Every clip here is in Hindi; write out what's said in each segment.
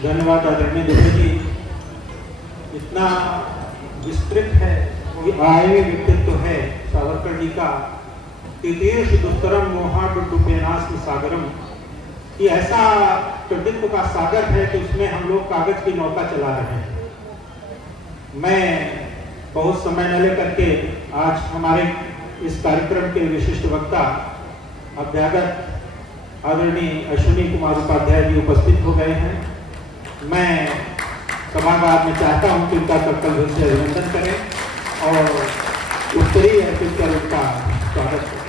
धन्यवाद आदरणीय दुबे जी। इतना विस्तृत है, आय व्यक्तित्व है सावरकर जी का कि तीर्ष दुस्तरम मोहाडुपेनास्म सागरम, कि ऐसा कृतित्व का सागर है कि उसमें हम लोग कागज की नौका चला रहे हैं। मैं बहुत समय न लेकर के आज हमारे इस कार्यक्रम के विशिष्ट वक्ता अभ्यागत आदरणीय अश्विनी कुमार उपाध्याय जी उपस्थित हो गए हैं। मैं सभागार में चाहता हूं कि उनका कर्तव्य से अभिनंदन करें और उत्तरी अर्पित कर उनका स्वागत करें।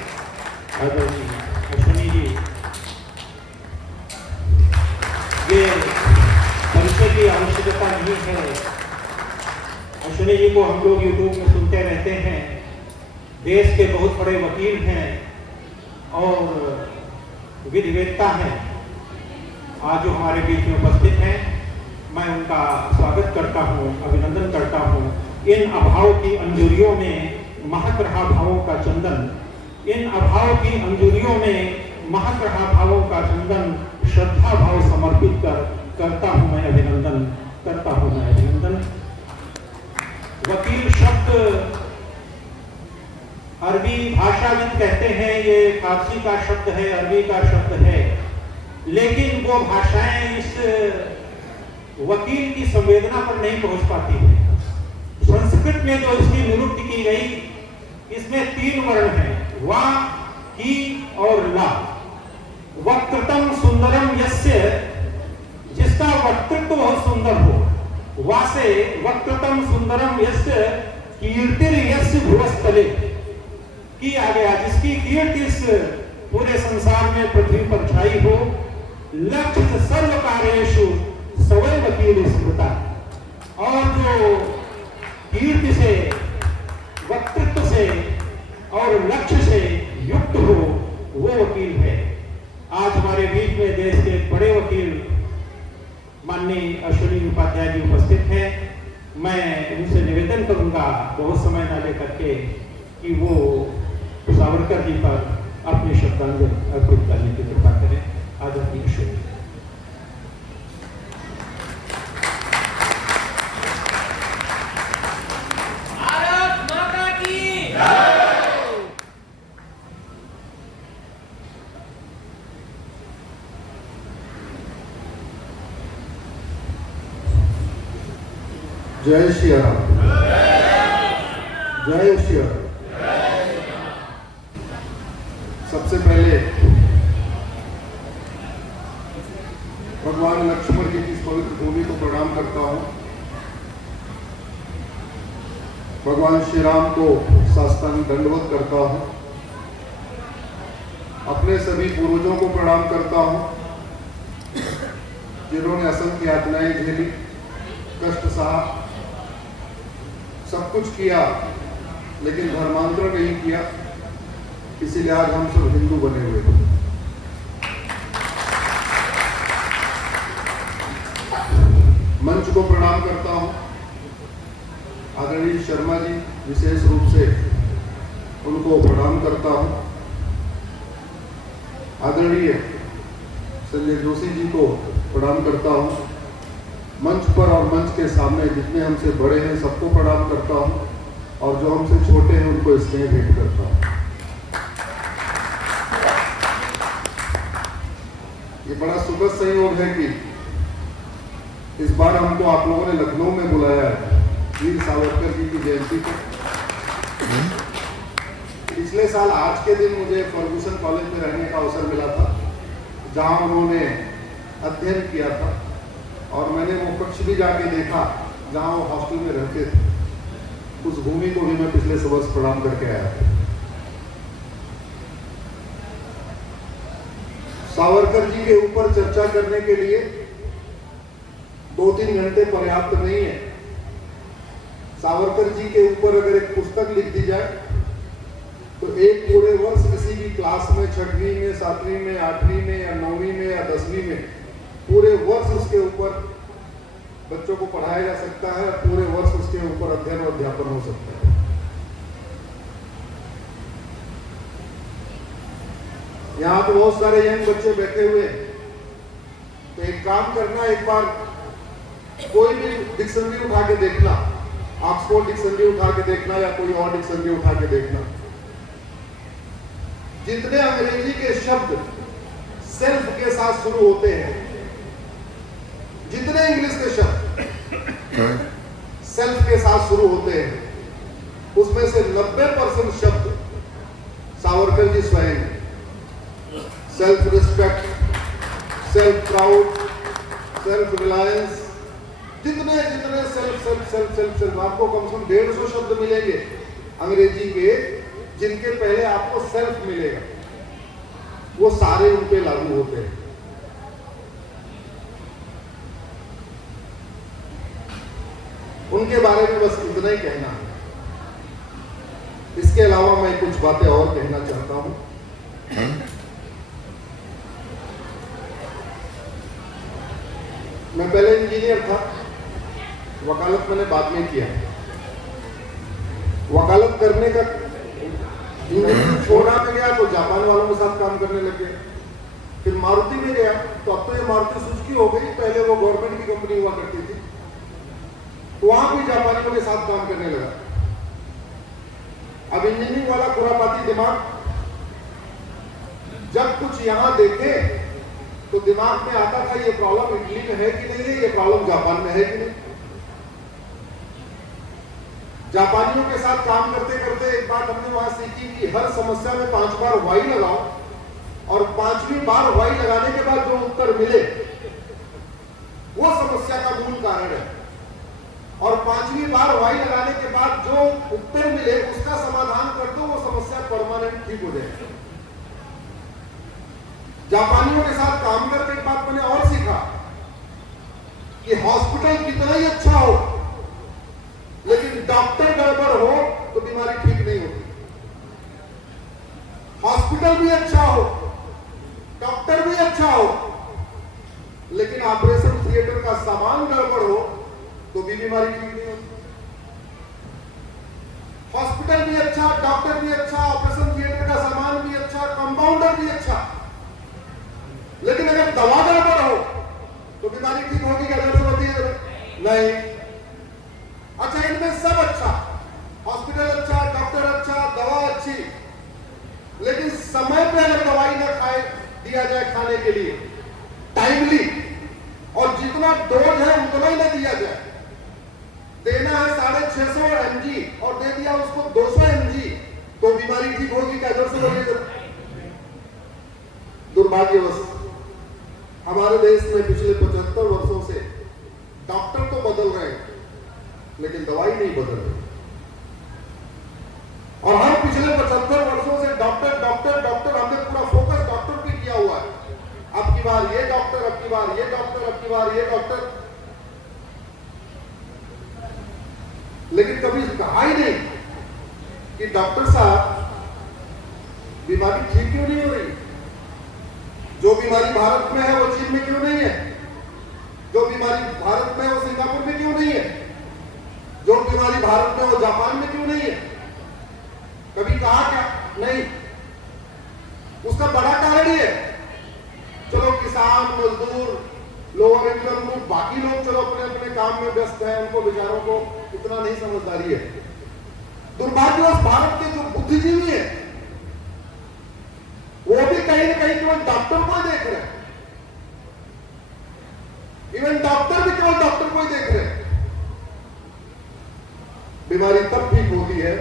आदरणीय अश्विनी जी, ये परिचय की आवश्यकता नहीं है। अश्विनी जी को हम लोग यूट्यूब में सुनते रहते हैं। देश के बहुत बड़े वकील हैं और विधिवेत्ता हैं। आज जो हमारे बीच में उपस्थित हैं, मैं उनका स्वागत करता हूं, अभिनंदन करता हूं। इन अभाव की अंजुरियों में महक रहा भावों का चंदन, इन अभाव की अंजुरियों में महक रहा भावों का चंदन, श्रद्धा भाव समर्पित करता हूं मैं अभिनंदन, करता हूं मैं अभिनंदन। वकील शब्द अरबी भाषाविद कहते हैं ये फारसी का शब्द है, अरबी का शब्द है, लेकिन वो भाषाएं इस वकील की संवेदना पर नहीं पहुंच पाती है। संस्कृत में जो इसकी निरुक्ति की गई, इसमें 3 वर्ण हैं, वा, की और ला। वक्तृतम सुंदरम यस्य, जिसका वक्तृत्व बहुत सुंदर हो। वा से वक्तृतम सुंदरम यस्य कीर्तिर यस्य भुवस्तले, किया गया जिसकी कीर्ति इस पूरे संसार में पृथ्वी पर छाई हो। लक्ष्य सर्व कार्येषु सवै वकील स्मृता, और जो कीर्ति से, वक्तृत्व से और लक्ष्य से युक्त हो वो वकील है। आज हमारे बीच में देश के बड़े वकील माननीय अश्विनी उपाध्याय जी उपस्थित हैं। मैं उनसे निवेदन करूंगा बहुत समय न लेकर के कि वो सावरकर जी पर अपनी श्रद्धांजलि अर्पित करने की कृपा करें। आदरणीय अश्विनी। जय श्री राम, जय श्री राम। सबसे पहले भगवान लक्ष्मण जी की इस पवित्र भूमि को प्रणाम करता हूं। भगवान श्री राम को साष्टांग दंडवत करता हूं। अपने सभी पूर्वजों को प्रणाम करता हूं जिन्होंने असंख्य यातनाएं झेली, कष्ट सहा, सब कुछ किया लेकिन धर्मांतरण नहीं किया, इसीलिए आज हम सब हिंदू बने हुए हैं। मंच को प्रणाम करता हूं। आदरणीय शर्मा जी विशेष रूप से उनको प्रणाम करता हूं। आदरणीय संजय जोशी जी को प्रणाम करता हूं। मंच पर और मंच के सामने जितने हमसे बड़े हैं सबको प्रणाम करता हूं और जो हमसे छोटे हैं उनको स्नेह भेंट करता हूं। ये बड़ा सुखद संयोग है कि इस बार हमको आप लोगों ने लखनऊ में बुलाया है वीर सावरकर जी की जयंती पर। पिछले साल आज के दिन मुझे फर्गूसन कॉलेज में रहने का अवसर मिला था जहां उन्होंने अध्ययन किया था और मैंने वो कक्ष भी जाके देखा जहां वो हॉस्टल में रहते थे। उस भूमि को भी मैं पिछले वर्ष प्रणाम करके आया। सावरकर जी के ऊपर चर्चा करने के लिए 2-3 घंटे पर्याप्त नहीं है। सावरकर जी के ऊपर अगर एक पुस्तक लिख दी जाए तो एक पूरे वर्ष किसी भी क्लास में 6वीं में, 7वीं में, 8वीं में या 9वीं में या 10वीं में पूरे वर्ष उसके ऊपर बच्चों को पढ़ाया जा सकता है। पूरे वर्ष उसके ऊपर अध्ययन और अध्यापन हो सकता है। यहाँ तो बहुत सारे यंग बच्चे बैठे हुए हैं, तो एक काम करना, एक बार कोई भी डिक्शनरी उठा के देखना, ऑक्सफोर्ड डिक्शनरी उठा के देखना या कोई और डिक्शनरी उठा के देखना, जितने अंग्रेजी के शब्द सेल्फ के साथ शुरू होते हैं, जितने इंग्लिश के शब्द सेल्फ के साथ शुरू होते हैं, उसमें से 90% शब्द सावरकर जी स्वयं, self respect, self proud, self reliance, जितने जितने self self self self self आपको कम से कम 150 शब्द मिलेंगे अंग्रेजी के, जिनके पहले आपको सेल्फ मिलेगा, वो सारे उन पे लागू होते हैं। उनके बारे में बस इतना ही कहना है। इसके अलावा मैं कुछ बातें और कहना चाहता हूं। मैं पहले इंजीनियर था, वकालत मैंने बाद में किया। वकालत करने का छोड़ा में गया तो जापान वालों के साथ काम करने लग गया। फिर मारुति में गया तो अब तो ये मारुति सुजुकी हो गई, पहले वो गवर्नमेंट की कंपनी हुआ करती थी, तो वहां भी जापानियों के साथ काम करने लगा। अब इंजीनियरिंग वाला खुरापाती दिमाग, जब कुछ यहां देखे तो दिमाग में आता था ये प्रॉब्लम इटली में है कि नहीं है, ये प्रॉब्लम जापान में है कि नहीं। जापानियों के साथ काम करते करते एक बात हमने वहां सीखी कि हर समस्या में 5 बार वाई लगाओ, और 5वीं बार वाई लगाने के बाद जो उत्तर मिले वो समस्या का मूल कारण है, और 5वीं बार वाई लगाने के बाद जो उत्तर मिले उसका समाधान कर दो, वो समस्या परमानेंट ठीक हो जाएगी। जापानियों के साथ काम करके एक बात मैंने और सीखा कि हॉस्पिटल कितना ही अच्छा हो, लेकिन डॉक्टर गड़बड़ हो तो बीमारी ठीक नहीं होती। हॉस्पिटल भी अच्छा हो, डॉक्टर भी अच्छा हो, लेकिन ऑपरेशन थिएटर का सामान गड़बड़ हो तो भी बीमारी ठीक नहीं होती। हॉस्पिटल भी अच्छा, डॉक्टर भी अच्छा, ऑपरेशन थिएटर का सामान भी अच्छा, कंपाउंडर भी अच्छा, लेकिन अगर दवा गड़बड़ हो तो बीमारी ठीक होगी क्या? जरूरत होती है? नहीं। अच्छा, इनमें सब अच्छा, हॉस्पिटल अच्छा, डॉक्टर अच्छा, दवा अच्छी, लेकिन समय पे अगर दवाई ना खाए दिया जाए खाने के लिए टाइमली, और जितना डोज है उतना ही ना दिया जाए, देना है 650 mg और दे दिया उसको 200 mg, तो बीमारी ठीक होगी क्या? जरूर से होगी। दुर्भाग्यवश हमारे देश में पिछले 75 वर्षों से डॉक्टर तो बदल रहे हैं, लेकिन दवाई नहीं बदल रही। और हम पिछले 75 वर्षों से डॉक्टर डॉक्टर डॉक्टर, हमने पूरा फोकस डॉक्टर पे किया हुआ है। अब की बार ये डॉक्टर, अब की बार ये डॉक्टर, अब की बार ये डॉक्टर, लेकिन कभी कहा ही नहीं कि डॉक्टर साहब बीमारी ठीक क्यों नहीं हो रही? जो बीमारी भारत में है वो चीन में क्यों नहीं है? जो बीमारी भारत में है वो सिंगापुर में क्यों नहीं है? जो बीमारी भारत में वो जापान में क्यों नहीं है? कभी कहा क्या? नहीं। उसका बड़ा कारण ही है, चलो किसान, मजदूर, लोअर इनकम ग्रुप, बाकी लोग चलो अपने अपने काम में व्यस्त हैं, उनको बेचारों को इतना नहीं समझदारी है। दुर्भाग्यवश भारत के जो बुद्धिजीवी है वो भी कहीं ना कहीं केवल डॉक्टर को ही देख रहे हैं। इवन डॉक्टर भी केवल डॉक्टर को ही देख रहे हैं। बीमारी तब ठीक होती है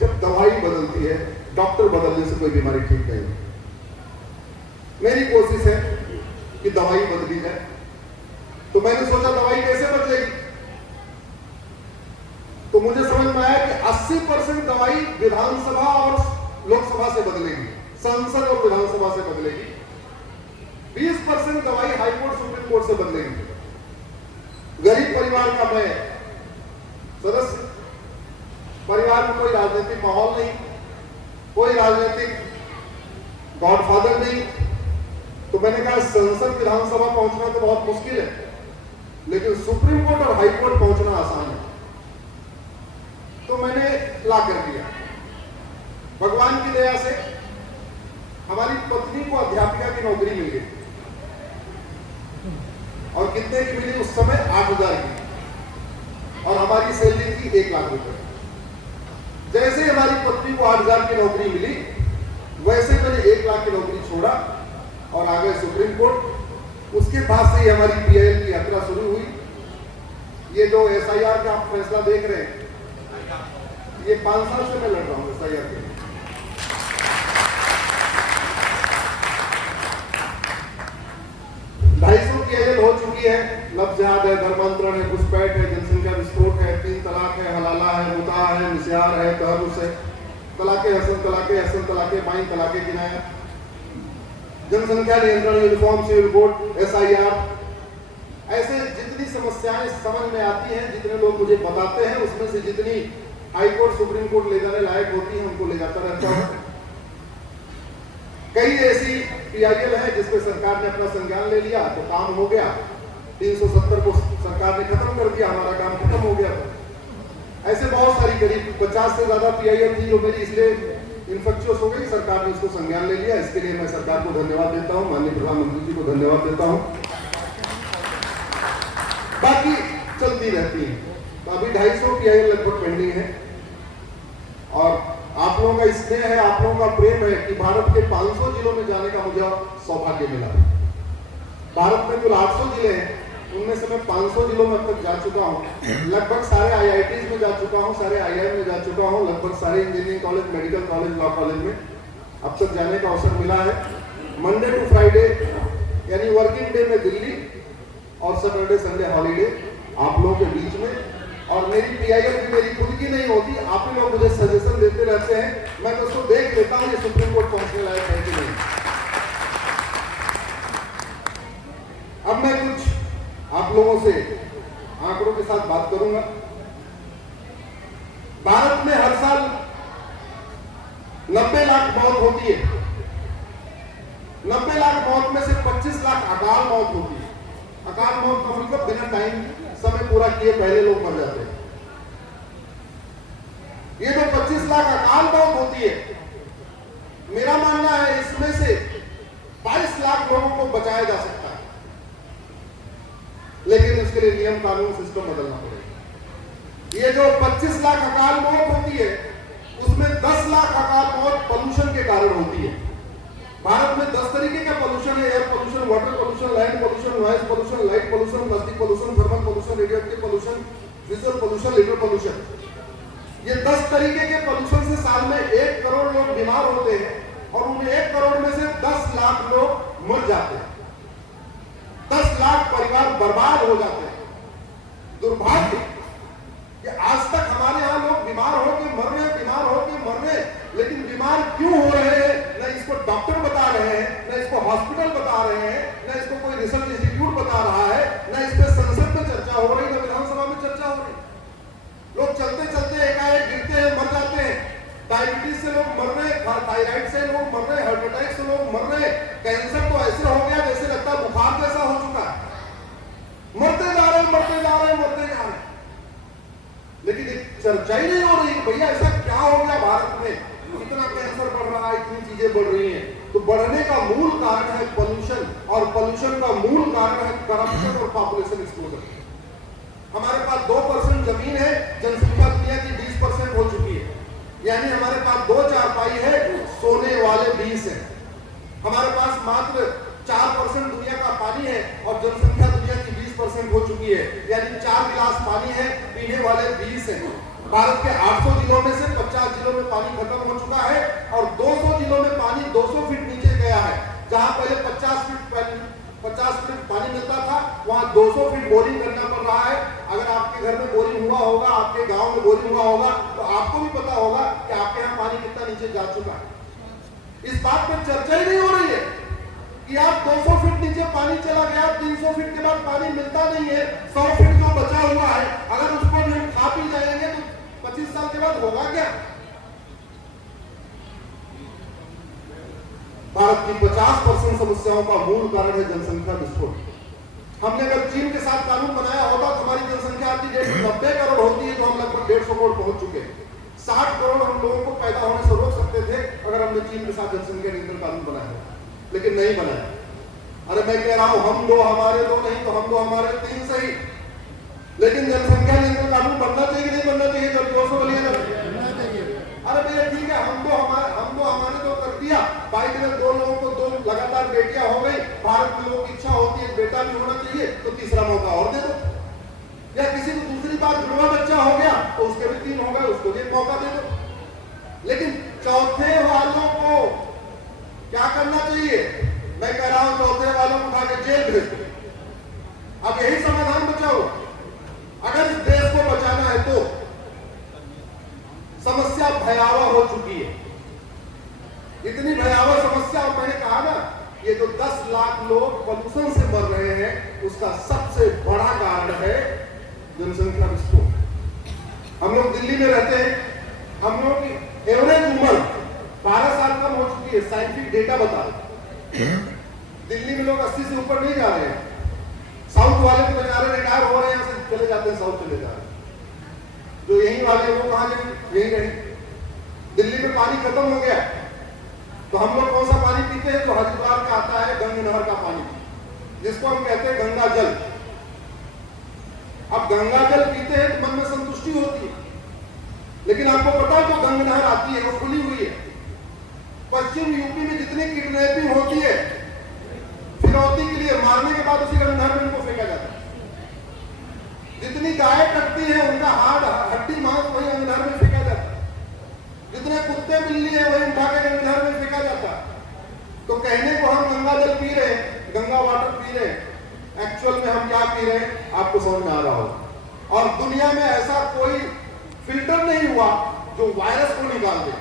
जब दवाई बदलती है, डॉक्टर बदलने से कोई बीमारी ठीक नहीं होती। मेरी कोशिश है कि दवाई बदली जाए, तो मैंने सोचा दवाई कैसे बदलेगी, तो मुझे समझ में आया कि 80% दवाई विधानसभा और लोकसभा से बदलेगी, संसद और विधानसभा से बदलेगी, 20% दवाई हाईकोर्ट सुप्रीम कोर्ट से बदलेगी। गरीब परिवार का मैं सदस्य, परिवार में कोई राजनीतिक माहौल नहीं, कोई राजनीतिक गॉडफादर नहीं, तो मैंने कहा संसद विधानसभा पहुंचना तो बहुत मुश्किल है, लेकिन सुप्रीम कोर्ट और हाई कोर्ट पहुंचना आसान है। तो मैंने ला कर दिया। भगवान की दया से हमारी पत्नी को अध्यापिका की नौकरी मिल गई। और कितने की मिली उस समय? 8,000 की। और हमारी सैलरी थी 1 लाख रुपए। जैसे ही हमारी पत्नी को 8,000 की नौकरी मिली, वैसे मैंने 1 लाख की नौकरी छोड़ा और आ गए सुप्रीम कोर्ट। उसके बाद से ही हमारी PIL की यात्रा शुरू हुई। ये जो SIR का आप फैसला देख रहे हैं, ये 5 साल से मैं लड़ रहा हूँ SIR के लिए। 250 PIL हो चुकी है। लफ्ज़ जिहाद है, धर्मांतरण है, घुसपैठ है, जनसंख्या विस्फोट है, 3 तलाक है, हलाला है, मुता है, मिस्यार है, तहरुस है, तलाके हसन तलाके बाइन तलाके किनाया, जनसंख्या नियंत्रण, यूनिफॉर्म सिविल कोड, SIR, ऐसे जितनी समस्याएं समझ में आती हैं, जितने लोग मुझे बताते हैं, उसमें से जितनी हाई कोर्ट सुप्रीम कोर्ट ले जाने लायक होती है, उनको ले जाता रहता हूं। कई ऐसी PIL है जिसपे सरकार ने अपना संज्ञान ले लिया तो काम हो गया। 370 को सरकार ने खत्म कर दिया, हमारा काम खत्म हो गया। ऐसे बहुत सारी, करीब 50 से ज्यादा PIL थी जो मेरी इसलिए इन्फेक्चुअस हो गई, सरकार ने उसको संज्ञान ले लिया। इसके लिए मैं सरकार को धन्यवाद देता हूँ, माननीय प्रधानमंत्री जी को धन्यवाद देता हूँ। बाकी चलती रहती है। तो अभी 250 PIL लगभग पेंडिंग है। और आप लोगों का स्नेह है, आप लोगों का प्रेम है कि भारत के 500 जिलों में जाने का मुझे सौभाग्य मिला। भारत में कुल 800 जिले हैं, उनमें से मैं 500 जिलों में अब तक जा चुका हूँ। लगभग सारे IITs में जा चुका हूँ, सारे IIM में जा चुका हूँ, लगभग सारे engineering college, medical college, law college में अब तक जाने का अवसर मिला है। मंडे टू फ्राइडे यानी वर्किंग डे में दिल्ली और सैटरडे संडे हॉलीडे आप लोगों के बीच में। और मेरी PIL भी मेरी खुद की नहीं होती, आप ही लोग मुझे सजेशन देते रहते हैं, मैं तो उसको देख लेता हूँ ये सुप्रीम कोर्ट पहुंचने लायक है कि नहीं। अब मैं कुछ आप लोगों से आंकड़ों के साथ बात करूंगा। भारत में हर साल 90 लाख मौत होती है। 90 लाख मौत में से 25 लाख अकाल मौत होती है। अकाल मौत का मतलब बिना टाइम समय पूरा किए पहले लोग मर जाते हैं। ये जो 25 लाख अकाल मौत होती है, मेरा मानना है इसमें से 22 लाख लोगों को बचाया जा सकता है, लेकिन उसके लिए नियम कानून सिस्टम बदलना पड़ेगा। ये जो 25 लाख अकाल मौत होती है, उसमें 10 लाख अकाल मौत पोल्यूशन के कारण होती है। भारत में 10 तरीके का पोल्यूशन है: air pollution, water pollution, land pollution, noise pollution, light pollution, plastic pollution, thermal pollution, radioactive pollution, visual pollution, litre pollution. ये 10 तरीके के पोल्यूशन से साल में 1 करोड़ लोग बीमार होते हैं और उन 1 करोड़ में से 10 लाख लोग मर जाते हैं। 10 लाख परिवार बर्बाद हो जाते हैं। दुर्भाग्य कि आज तक हमारे यहाँ लोग बीमार होकर मर रहे हैं, बीमार होकर मर रहे हैं, लेकिन बीमार क्यों हो रहे हैं न इसको डॉक्टर बता रहे हैं, न इसको हॉस्पिटल बता रहे हैं, न इसको कोई रिसर्च इंस्टीट्यूट बता रहा है, न इस पे संसद में चर्चा हो रही, न विधानसभा में चर्चा हो रही। लोग चलते चलते एकाएक गिरते हैं, मर जाते हैं। डायबिटीज से लोग मर रहे हैं, थायराइड से लोग मर रहे हैं, हार्ट अटैक से लोग मर रहे हैं। कैंसर तो ऐसे हो गया जैसे लगता है बुखार जैसा हो चुका है। मरते जा रहे हैं, मरते जा रहे हैं, मरते जा रहे हैं, लेकिन एक चर्चा ही नहीं हो रही। भैया ऐसा क्या हो गया भारत में, इतना कैंसर बढ़ रहा है, इतनी चीजें बढ़ रही हैं। तो बढ़ने का मूल कारण है पोल्यूशन, और पोल्यूशन का मूल कारण है करप्शन और पॉपुलेशन एक्सप्लोजन। हमारे पास 2% जमीन है, जनसंख्या दुनिया की 20% हो चुकी है, यानी हमारे पास 2 चारपाई है, सोने वाले 20 है। हमारे पास मात्र 4% दुनिया का पानी है और जनसंख्या दुनिया की 20% हो चुकी है, यानी 4 गिलास पानी है, पीने वाले 20 है। भारत के 800 जिलों में से 50 जिलों में पानी खत्म हो चुका है और 200 जिलों में पानी 200 फीट नीचे गया है। जहां पहले 50 फीट पानी मिलता था, वहां 200 फीट बोरिंग करना पड़ रहा है। अगर आपके घर में बोरिंग हुआ होगा, आपके गांव में बोरिंग हुआ होगा, तो आपको भी पता होगा कि आपके यहाँ पानी कितना नीचे जा चुका है। इस बात पर चर्चा ही नहीं हो रही है कि आप 200 फीट नीचे पानी चला गया, 300 फीट के बाद पानी मिलता नहीं है, 100 फीट जो बचा हुआ है, अगर उसको हम खा पी जाएंगे तो 25 साल के बाद होगा क्या? भारत की 50% समस्याओं का मूल कारण है जनसंख्या विस्फोट। हमने अगर चीन के साथ कानून बनाया होता तो हमारी जनसंख्या आती 90 करोड़ होती है, तो हम लगभग 150 करोड़ पहुंच चुके हैं। 60 करोड़ हम लोगों को पैदा होने से रोक सकते थे अगर हमने चीन के साथ जनसंख्या नियंत्रण कानून बनाया, लेकिन नहीं बनाया। अरे मैं कह रहा हूं, हम दो हमारे दो नहीं तो हम दो हमारे भारत में लोगों की इच्छा होती है बेटा भी होना चाहिए तो तीसरा मौका और दे दो, या किसी को दूसरी बार जुड़वा बच्चा हो गया तो उसके भी 3 हो गए, उसको भी एक मौका दे दो। लेकिन चौथे वालों को क्या करना चाहिए? मैं कह रहा हूं चौथे वालों को उठा के जेल भेज दो। अब यही समाधान बचाओ। अगर इस देश को बचाना है तो समस्या भयावह हो चुकी है, इतनी भयावह समस्या। और मैंने कहा ना, ये जो 10 लाख लोग प्रदूषण से मर रहे हैं उसका सबसे बड़ा कारण है जनसंख्या विस्फोट। हम लोग दिल्ली में रहते हैं, हम लोग की एवरेज उम्र 12 साल कम हो चुकी है, साइंटिफिक डेटा बता रहे। दिल्ली में लोग 80 से ऊपर नहीं जा रहे हैं। साउथ वाले तो बेचारे रिटायर हो रहे हैं, यहाँ से चले जाते हैं, साउथ चले जा रहे हैं। जो यही वाले वो कहां जाएंगे? यही रहे। दिल्ली में पानी खत्म हो गया तो हम लोग कौन सा पानी पीते हैं? जो हरिद्वार का आता है, गंगा नहर का पानी, जिसको हम कहते हैं गंगा जल। अब गंगा जल पीते हैं तो मन में संतुष्टि होती है, लेकिन आपको पता है जो गंगा नहर आती है वो खुली हुई है। पश्चिम यूपी में जितनी किडनैपिंग होती है फिरौती के लिए, मारने के बाद उसी गंगा नहर में उनको फेंका जाता है। जितनी गाय कटती है उनका हाड़ हड्डी मांस वही गंगा नहर में फेंका जाता है। जितने कुत्ते बिल्ली है वही उठा के गंगा नहर में फेंका जाता है। तो कहने को हम गंगा जल पी रहे हैं, गंगा वाटर पी रहे हैं, एक्चुअल में हम क्या पी रहे हैं आपको समझ में आ रहा हो। और दुनिया में ऐसा कोई फिल्टर नहीं हुआ जो वायरस को निकाल दे।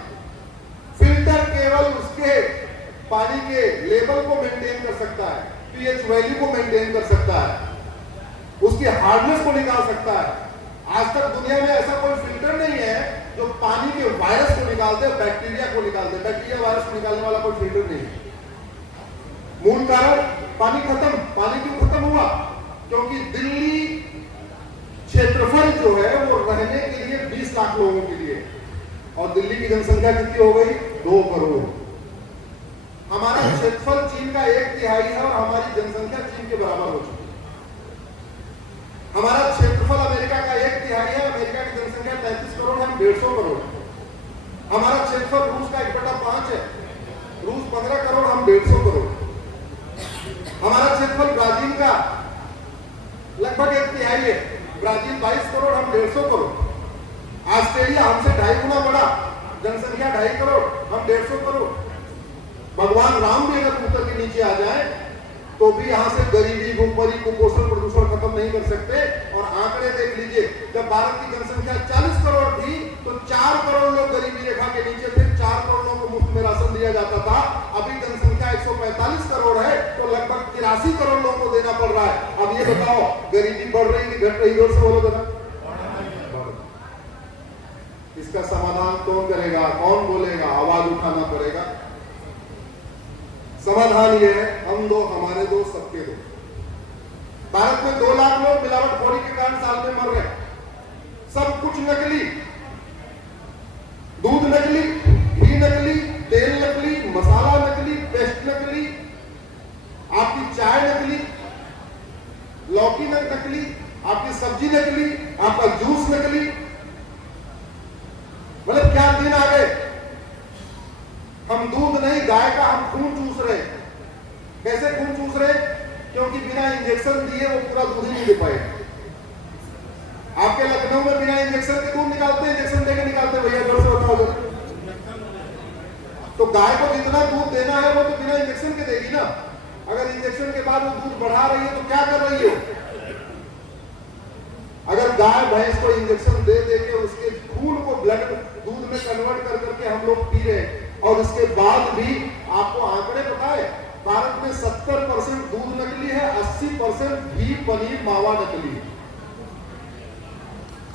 फिल्टर केवल उसके पानी के लेवल को मेंटेन कर सकता है, पीएच वैल्यू को मेंटेन कर सकता है, उसकी हार्डनेस को निकाल सकता है। आज तक दुनिया में ऐसा कोई फिल्टर नहीं है जो पानी के वायरस को निकाल दे, बैक्टीरिया को निकाल दे। बैक्टीरिया वायरस को निकालने वाला कोई फिल्टर नहीं है। मूल कारण पानी खत्म। पानी क्यों खत्म हुआ? क्योंकि दिल्ली क्षेत्रफल जो है वो रहने के लिए 20 लाख लोगों के लिए, और दिल्ली की जनसंख्या कितनी हो गई? 2 करोड़। हमारा क्षेत्रफल चीन का 1/3 है और हमारी जनसंख्या चीन के बराबर हो चुकी है। हमारा क्षेत्रफल अमेरिका का 1/3 है, अमेरिका की जनसंख्या 33 करोड़ है, हम 150 करोड़ है। हमारा क्षेत्रफल रूस का 1/5 है, रूस 15 करोड़, हम 150 करोड़। हमारा क्षेत्रफल ब्राजील का लगभग 1/3 है, ब्राजील 22 करोड़, हम 150 करोड़। ऑस्ट्रेलिया हमसे 2.5 गुना बड़ा, जनसंख्या 2.5 करोड़, हम 150 करोड़। भगवान राम भी अगर उत्तर के नीचे आ जाए तो भी यहां से गरीबी, भूखमरी, कुपोषण, प्रदूषण खत्म नहीं कर सकते। और आंकड़े देख लीजिए, जब भारत की जनसंख्या 40 करोड़ थी तो 4 करोड़ लोग गरीबी रेखा के नीचे थे, 4 करोड़ लोगों को मुफ्त में राशन दिया जाता था। अभी जनसंख्या 145 करोड़ है तो लगभग 83 करोड़ लोगों को देना पड़ रहा है। अब ये बताओ गरीबी बढ़ रही कि घट रही? जोर से बोलो जरा। इसका समाधान कौन करेगा? कौन बोलेगा? आवाज उठाना पड़ेगा। समाधान ये है, हम दो, हमारे दो, सबके दो। भारत में 2 लाख लोग मिलावटखोरी के कारण साल में मर रहे हैं। सब कुछ नकली, दूध नकली, घी नकली, तेल नकली, मसाला नकली, पेस्ट नकली, आपकी चाय नकली, लौकी नकली, आपकी सब्जी नकली, आपका जूस नकली। मतलब क्या दिन आ गए? हम दूध नहीं, गाय का हम खून चूस रहे। कैसे खून चूस रहे? क्योंकि बिना इंजेक्शन दिए वो पूरा दूध ही नहीं दे पाए। आपके लखनऊ में बिना इंजेक्शन के दूध निकालते हैं, इंजेक्शन देके निकालते हैं। भैया जोर से बताओ जरा। तो गाय को जितना दूध देना है वो तो बिना इंजेक्शन के देगी ना। अगर इंजेक्शन के बाद वो दूध बढ़ा रही है तो क्या कर रही है? अगर गाय भैंस को इंजेक्शन दे दे के उसके खून को ब्लड दूध में कन्वर्ट कर करके हम लोग पी रहे हैं, और इसके बाद भी आपको आंकड़े पता है, भारत में 70% दूध नकली है, 80% घी, पनीर, मावा नकली है।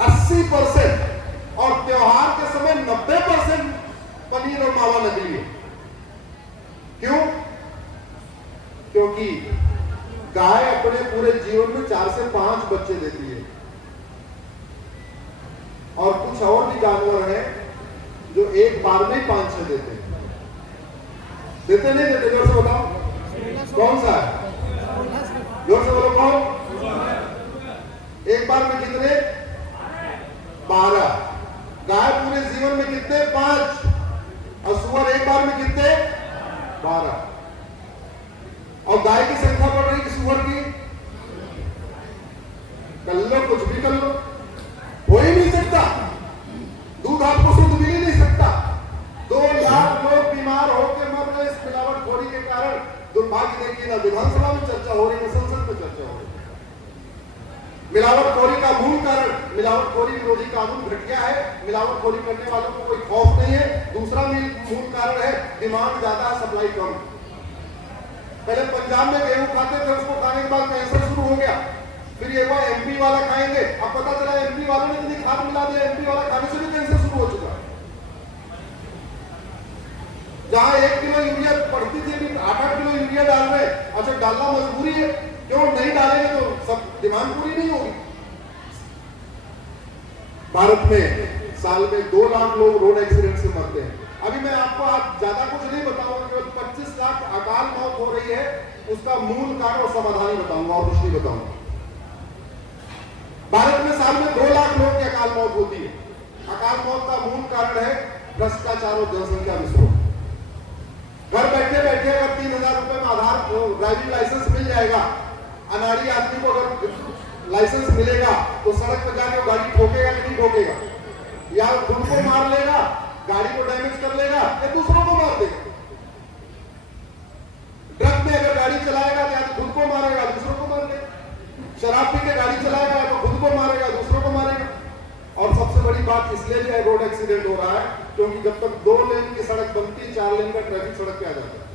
80%। और त्योहार के समय 90% पनीर और मावा नकली है। क्यों? क्योंकि गाय अपने पूरे जीवन में 4 से 5 बच्चे देती है, और कुछ और भी जानवर हैं जो एक बार में 5-6 देते हैं। देते नहीं देते? जोर से बताओ कौन सा है? जोर से बोलो कौन? एक बार में कितने? 12। गाय पूरे जीवन में कितने? 5। और सुअर एक बार में कितने? 12। और गाय की संख्या बढ़ रही कि सुअर की? कर लो, कुछ भी कर लो, हो ही नहीं सकता। दूध आपको शुद्ध मिल ही नहीं सकता। 2 लाख लोग बीमार होकर मर रहे इस मिलावटखोरी के कारण। दुर्भाग्य देखिए, ना विधानसभा में चर्चा हो रही, ना संसद में चर्चा हो रही। मिलावटखोरी का मूल कारण मिलावटखोरी विरोधी कानून घटिया है, मिलावटखोरी करने वालों को कोई खौफ नहीं है। दूसरा मूल कारण है डिमांड ज्यादा, सप्लाई कम। पहले पंजाब में गेहूं खाते थे, उसको खाने के बाद कैंसर शुरू हो गया। फिर ये हुआ एमपी वाला खाएंगे, अब पता चला एमपी वालों ने इतनी खाद मिला दिया, एमपी वाला खाने से भी कैंसर शुरू हो चुका है। जहां 1 किलो यूरिया पड़ती थी, अभी 8-8 किलो यूरिया डाल रहे। अच्छा, डालना मजबूरी है, क्यों नहीं डालेंगे तो सब डिमांड पूरी नहीं होगी। भारत में साल में 2 लाख लोग रोड एक्सीडेंट से मरते हैं। अभी मैं आपको आज ज्यादा कुछ नहीं बताऊंगा, केवल 25 लाख अकाल मौत हो रही है, उसका मूल कारण और समाधान ही बताऊंगा और कुछ नहीं बताऊंगा। भारत में साल में 2 लाख लोग की अकाल मौत होती है। अकाल मौत का मूल कारण है भ्रष्टाचार और जनसंख्या विस्फोट। घर बैठे बैठे अगर 3,000 रुपए में आधार ड्राइविंग लाइसेंस मिल जाएगा, अनाड़ी आदमी को अगर लाइसेंस मिलेगा तो सड़क पर जाके गाड़ी ठोकेगा कि नहीं ठोकेगा? या खुद को मार लेगा, गाड़ी को डैमेज कर लेगा, या दूसरों को मार देगा। ट्रक में अगर गाड़ी चलाएगा तो या तो खुद को मारेगा, दूसरों को मार देगा। शराब पी के गाड़ी चलाएगा तो खुद को मारेगा, दूसरों को मारेगा। और सबसे बड़ी बात इसलिए जो है रोड एक्सीडेंट हो रहा है, क्योंकि जब तक 2 लेन की सड़क बनती, 4 लेन का ट्रैफिक सड़क पे आ जाता है।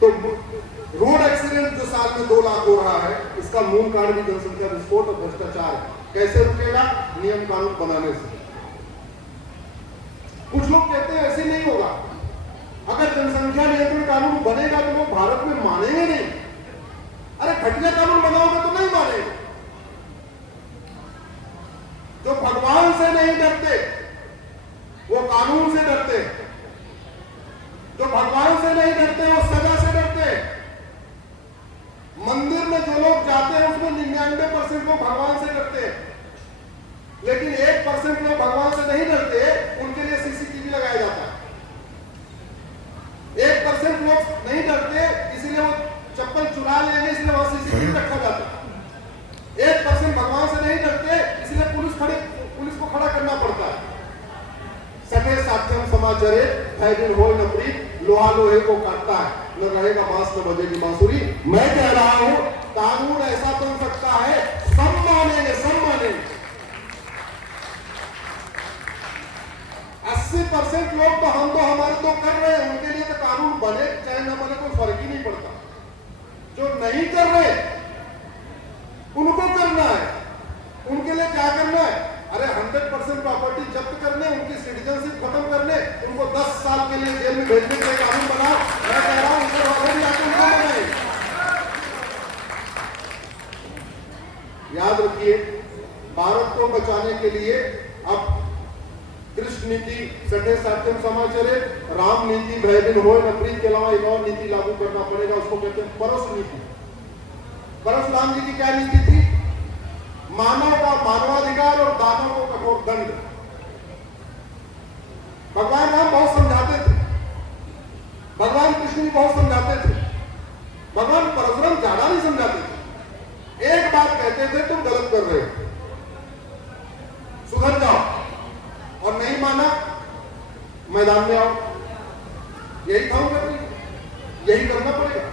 तो रोड एक्सीडेंट जो साल में 2 लाख हो रहा है, इसका मूल कारण भी जनसंख्या विस्फोट और भ्रष्टाचार है। कैसे रुकेगा? नियम कानून बनाने से। कुछ लोग कहते हैं ऐसे नहीं होगा, अगर जनसंख्या नियंत्रण कानून बनेगा तो लोग भारत में मानेंगे नहीं। अरे घटिया कानून बनाओगे तो नहीं मानेंगे। जो भगवान से नहीं डरते वो कानून से डरते, जो भगवान से नहीं डरते वो सजा से डरते। मंदिर में जो लोग जाते हैं उसमें 99% लोग भगवान से डरते हैं, लेकिन 1% लोग भगवान से नहीं डरते, उनके लिए सीसीटीवी लगाया जाता है। 1% लोग नहीं डरते, इसीलिए वो चप्पल चुरा लेंगे, इसलिए वहां सीसीटीवी रखा जाता है। 1% भगवान से नहीं डरते, इसलिए पुलिस को खड़ा करना पड़ता है। सठे साक्ष्यम समाचारे भय दिन होय न प्रीत, लोहा लोहे को काटता है, न रहेगा बांस न बजेगी बांसुरी। मैं कह रहा हूं कानून ऐसा बन सकता है, सब मानेंगे, सब मानेंगे। 80% लोग तो हम तो हमारे तो कर रहे हैं, उनके लिए तो कानून बने चाहे न बने कोई फर्क ही नहीं पड़ता। जो नहीं कर रहे उनको करना है। उनके लिए क्या करना है? अरे 100% प्रॉपर्टी जब्त करने, उनकी सिटीजनशिप खत्म करने, उनको 10 साल के लिए जेल में भेजने के लिए कानून बनाओ। मैं कह रहा हूं उनको वाले भी आके उनको बनाए। याद रखिए, भारत को बचाने के लिए अब कृष्ण नीति, सठे साक्ष्यम समाचारे, राम नीति, भय दिन होय न प्रीत के अलावा एक और नीति लागू करना पड़ेगा। उसको कहते हैं परस नीति। परशुराम जी की क्या नीति थी? मानव का मानवाधिकार और दानव को कठोर दंड। भगवान राम बहुत समझाते थे, भगवान कृष्ण भी बहुत समझाते थे, भगवान परशुराम ज्यादा नहीं समझाते थे। एक बात कहते थे, तुम गलत कर रहे हो, सुधर जाओ, और नहीं माना मैदान में आओ। यही था उनका, यही करना पड़ेगा।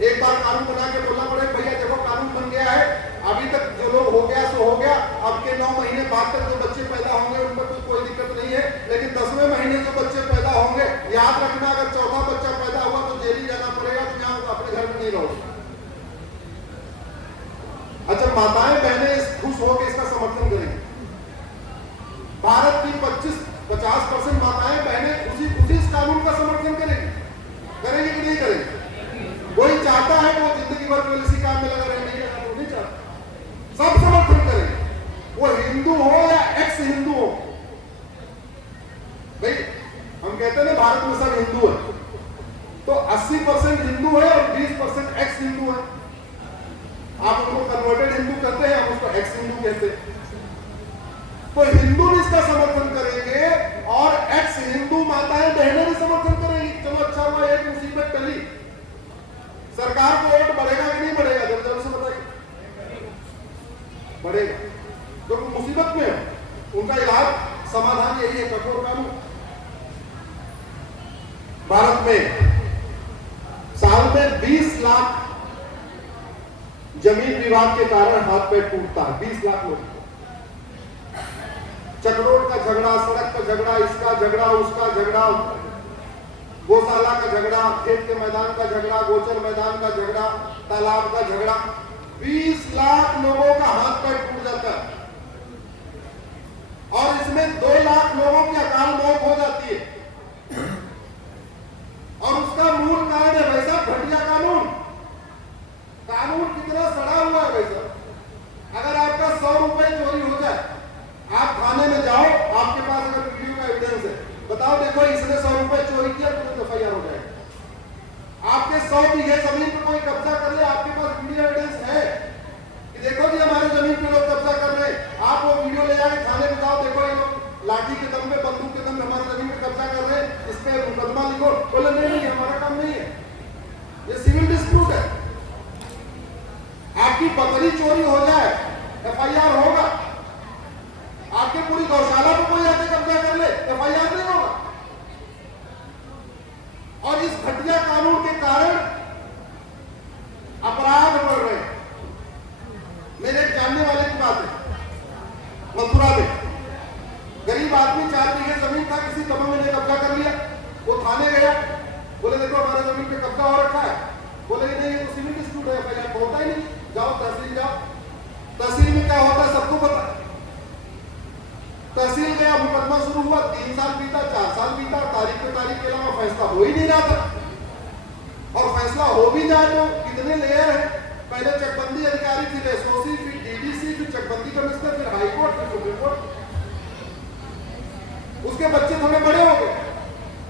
एक बार कानून बना के बोलना पड़ेगा, भैया देखो कानून बन गया है, अभी तक जो लोग हो गया सो हो गया, अब के 9 महीने बाद तक जो बच्चे पैदा होंगे उन पर तो कोई दिक्कत नहीं है, लेकिन 10वें महीने जो बच्चे पैदा होंगे, याद रखना अगर 4था बच्चा पैदा हुआ तो जेल ही जाना पड़ेगा, तो यहाँ अपने घर में नहीं रहो। अच्छा, माताएं बहनें खुश होकर इसका समर्थन करेंगी। भारत की 50% माताएं बहनें खुशी इस कानून का समर्थन करेंगी कि नहीं करेंगी? कोई चाहता है कि वो जिंदगी भर केवल इसी काम में लगा रहे, नहीं लगा तो नहीं चाहता। सब समर्थन करेंगे, वो हिंदू हो या एक्स हिंदू हो। भाई हम कहते हैं ना भारत में सब हिंदू है, तो 80% हिंदू है और 20% एक्स हिंदू है। आप उनको कन्वर्टेड हिंदू कहते हैं, हम उसको एक्स हिंदू कहते हैं। तो हिंदू भी इसका समर्थन करेंगे और एक्स हिंदू माताएं बहनें भी समर्थन करेंगी। चलो अच्छा हुआ, एक मुसीबत टली, सरकार को वोट बढ़ेगा कि नहीं बढ़ेगा? जब जल्द से बताइए। बढ़ेगा, तो मुसीबत में है। उनका इलाज समाधान यही है, कठोर कानून। भारत में साल में 20 लाख जमीन विवाद के कारण हाथ पैर टूटता है। 20 लाख लोग, चकरोट का झगड़ा, सड़क का झगड़ा, इसका झगड़ा, उसका झगड़ा, गौशाला का झगड़ा, खेत के मैदान का झगड़ा, गोचर मैदान का झगड़ा, तालाब का झगड़ा, 20 लाख लोगों का हाथ पैर टूट जाता है। और इसमें 2 लाख लोगों की अकाल मौत हो जाती है। और उसका मूल कारण है भाई साहब घटिया कानून। कानून कितना सड़ा हुआ है भाई साहब। अगर आपका 100 रुपए चोरी हो जाए, आप थाने में जाओ, आपके पास अगर वीडियो का एविडेंस है, बताओ देखो इसने 100 रुपए चोरी किया, तुरंत एफआईआर हो जाएगा। आपके 100 बीघे जमीन पर कोई कब्जा कर ले, आपके पास वीडियो एविडेंस है कि देखो जी हमारे जमीन पे लोग कब्जा कर रहे हैं, आप वो वीडियो ले जाके थाने में जाओ, देखो ये लोग लाठी के दम पे, बंदूक के दम पे हमारी जमीन पे कब्जा कर रहे हैं, इस पे मुकदमा लिखो। बोले नहीं, हमारा काम नहीं है, ये सिविल डिस्प्यूट है। आपकी बकरी चोरी हो जाए, एफआईआर होगा। आपके पूरी गौशाला को कोई आके कब्जा कर ले, एफआईआर नहीं होगा। और इस घटिया कानून के कारण अपराध बढ़ रहे हैं। मेरे एक जानने वाले की बात है, मथुरा में गरीब आदमी 4 बीघे जमीन था, किसी दबंग ने कब्जा कर लिया। वो थाने गया, बोले देखो हमारे जमीन पे कब्जा हो रखा है। बोले नहीं, ये तो सिविल डिस्प्यूट है, एफआईआर होता ही नहीं। जाओ तहसील जाओ। तहसील में क्या होता है सबको पता है। तहसील गया, मुकदमा शुरू हुआ, 3 साल बीता, 4 साल बीता, तारीख पे तारीख के अलावा फैसला हो ही नहीं रहा था। और फैसला हो भी जाए तो कितने लेयर है, पहले चकबंदी अधिकारी, फिर एसओसी, फिर डीडीसी, फिर चकबंदी कमिश्नर, फिर हाईकोर्ट, फिर सुप्रीम कोर्ट। उसके बच्चे थोड़े बड़े हो गए,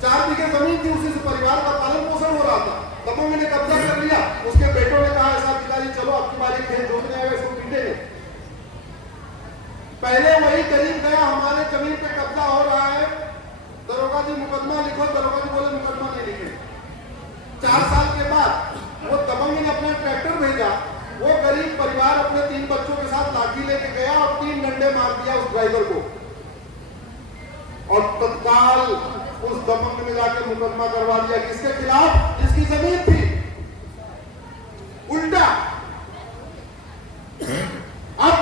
4 बीघे जमीन थी, उसी से परिवार का पालन पोषण हो रहा था। दबंग ने कब्जा कर लिया। उसके बेटों ने कहा ऐसा अधिकारी चलो आपकी बारी खेत जोतने आएगा, इसको पीटेंगे। पहले वही गरीब गया, हमारे जमीन पे कब्जा हो रहा है, दरोगा जी मुकदमा लिखो। दरोगा जी बोले मुकदमा नहीं लिखे। 4 साल के बाद वो दबंग ने अपना ट्रैक्टर भेजा, वो गरीब परिवार अपने 3 बच्चों के साथ लाठी लेके गया और 3 डंडे मार दिया उस ड्राइवर को। और तत्काल उस दबंग ने जाकर मुकदमा करवा दिया, किसके खिलाफ? जिसकी जमीन थी। उल्टा अब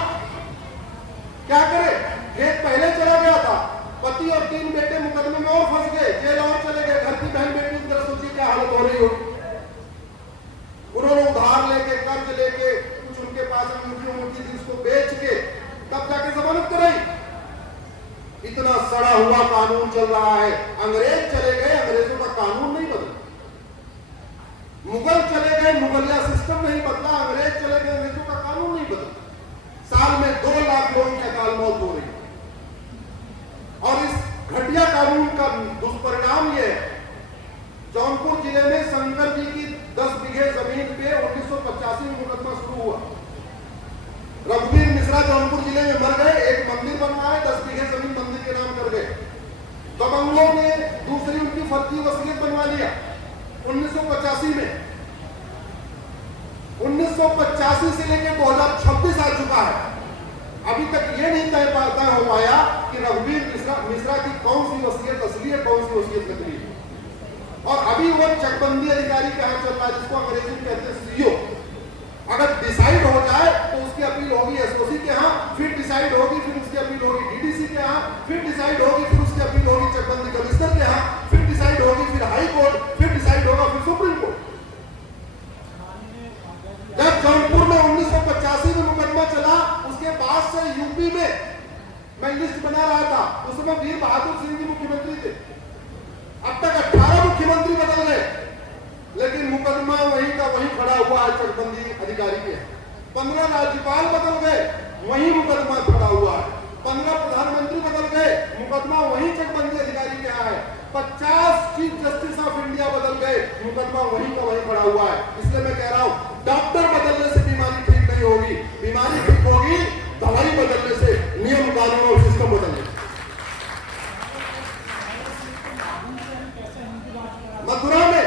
क्या करे, खेत पहले चला गया था, पति और 3 बेटे मुकदमे में और फंस गए, जेल और चले गए। घर की बहन बेटी की तरह सोचिए क्या हालत हो रही हो। उन्होंने उधार लेके, कर्ज लेके, कुछ उनके पास अंगूठी थी, उसको बेच के तब जाके जमानत कराई। इतना सड़ा हुआ कानून चल रहा है। अंग्रेज चले गए, अंग्रेजों का कानून नहीं बदला। मुगल चले गए, मुगलिया सिस्टम नहीं बदला। अंग्रेज चले गए, अंग्रेजों का कानून नहीं बदला। साल में 2 लाख लोगों की अकाल मौत हो रही है। और इस घटिया कानून का दुष्परिणाम यह है, जौनपुर जिले में शंकर जी की 10 बीघे जमीन पे 1985 में मुकदमा शुरू हुआ। रघुवीर मिश्रा जौनपुर जिले में मर गए, एक मंदिर बनवाए, 10 बीघे जमीन मंदिर के नाम कर गए। दबंगों ने दूसरी उनकी फर्जी वसीयत बनवा लिया 1985 में। 1985 से लेकर 2026 आ चुका है, अभी तक ये नहीं तय हो पाया कि रघुवीर मिश्रा की कौन सी वसीयत असली है, कौन सी वसीयत नकली है। और अभी वो चकबंदी अधिकारी के यहाँ चल रहा है, जिसको अंग्रेजी में कहते हैं सीओ। अगर डिसाइड हो जाए तो उसकी अपील होगी एसओसी के यहाँ, फिर डिसाइड होगी, फिर उसकी अपील होगी डीडीसी के यहाँ, फिर डिसाइड होगी, फिर उसकी अपील होगी चकबंदी कमिश्नर के यहाँ, फिर डिसाइड होगी, फिर हाई कोर्ट, फिर डिसाइड होगा, फिर सुप्रीम कोर्ट। जब जौनपुर में 1985 में मुकदमा चला, उसके बाद से यूपी में मैं लिस्ट बना रहा था, उस समय वीर बहादुर सिंह जी मुख्यमंत्री थे। अब तक 18 मुख्यमंत्री बदल गए, लेकिन मुकदमा वहीं का वहीं खड़ा हुआ है चकबंदी अधिकारी के। 15 राज्यपाल बदल गए, वहीं मुकदमा खड़ा हुआ है। 15 प्रधानमंत्री बदल गए, मुकदमा वहीं चकबंदी अधिकारी के यहाँ है। 50 चीफ जस्टिस ऑफ इंडिया बदल गए, मुकदमा वहीं का वहीं खड़ा हुआ है। इसलिए मैं कह रहा हूं, डॉक्टर बदलने से बीमारी ठीक नहीं होगी, बीमारी ठीक होगी दवाई बदलने से, नियम कानून और सिस्टम बदलने। मथुरा में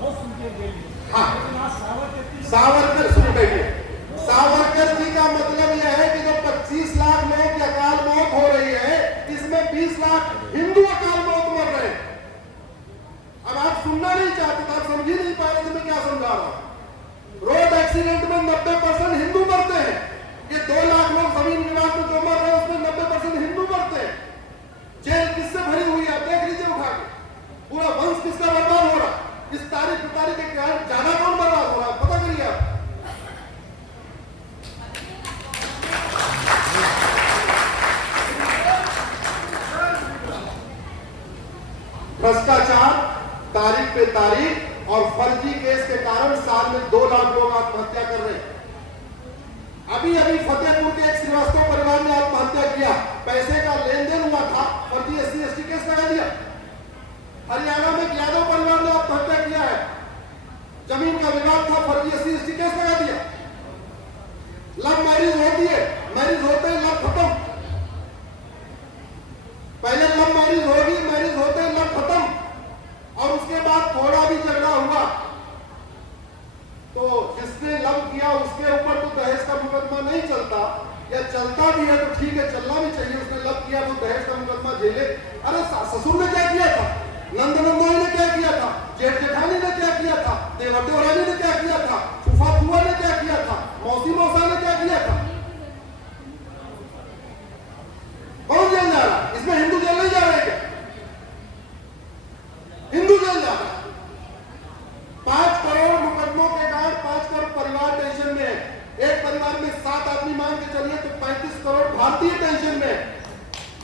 हाँ, सावरकर सुन बैठे। सावरकर जी का मतलब यह है कि जो 25 लाख लोग की अकाल मौत हो रही है, इसमें 20 लाख हिंदू अकाल मौत मर रहे हैं। अब आप सुनना नहीं चाहते तो आप समझ ही नहीं पा रहे थे मैं क्या समझा रहा हूं। रोड एक्सीडेंट में 90% हिंदू मरते हैं। ये 2 लाख लोग जमीन विवाद में जो मर रहे हैं उसमें 90% हिंदू मरते हैं। जेल किससे भरी हुई है आप देख लीजिए उठा के। पूरा वंश किसका बर्बाद हो रहा है। इस तारीख के कारण ज्यादा कौन बर्बाद हो रहा है पता करिए आप। भ्रष्टाचार तारीख पे तारीख और फर्जी केस के कारण साल में 2 लाख लोग आत्महत्या कर रहे हैं। अभी फतेहपुर के एक श्रीवास्तव परिवार ने आत्महत्या किया। पैसे का लेन देन हुआ था, फर्जी SC/ST केस लगा दिया। हरियाणा में यादव परिवार ने आत्महत्या किया है, जमीन का विवाद था, फर्जी SC/ST केस लगा दिया। लव मैरिज होती है, मैरिज होते ही लव खत्म। पहले लव मैरिज होगी, मैरिज होते ही लव खत्म। और उसके बाद थोड़ा भी झगड़ा हुआ तो जिसने लव किया उसके ऊपर तो दहेज का मुकदमा नहीं चलता, या चलता भी है तो ठीक है, चलना भी चाहिए। उसने लव किया तो दहेज का मुकदमा झेले। अरे ससुर ने क्या किया था, नंद नंदोई ने क्या किया था, जेठ जेठानी ने क्या किया था, देवर देवरानी ने क्या किया था, फूफा फुआ ने क्या किया था, मौसी मौसा ने क्या किया था। कौन जेल जा रहा है इसमें? हिंदू जेल नहीं जा रहे क्या? हिंदू जेल जा रहा है। 5 करोड़ मुकदमों के कारण 5 करोड़ परिवार टेंशन में है। एक परिवार में 7 आदमी मान के चलिए तो 35 करोड़ भारतीय टेंशन में है।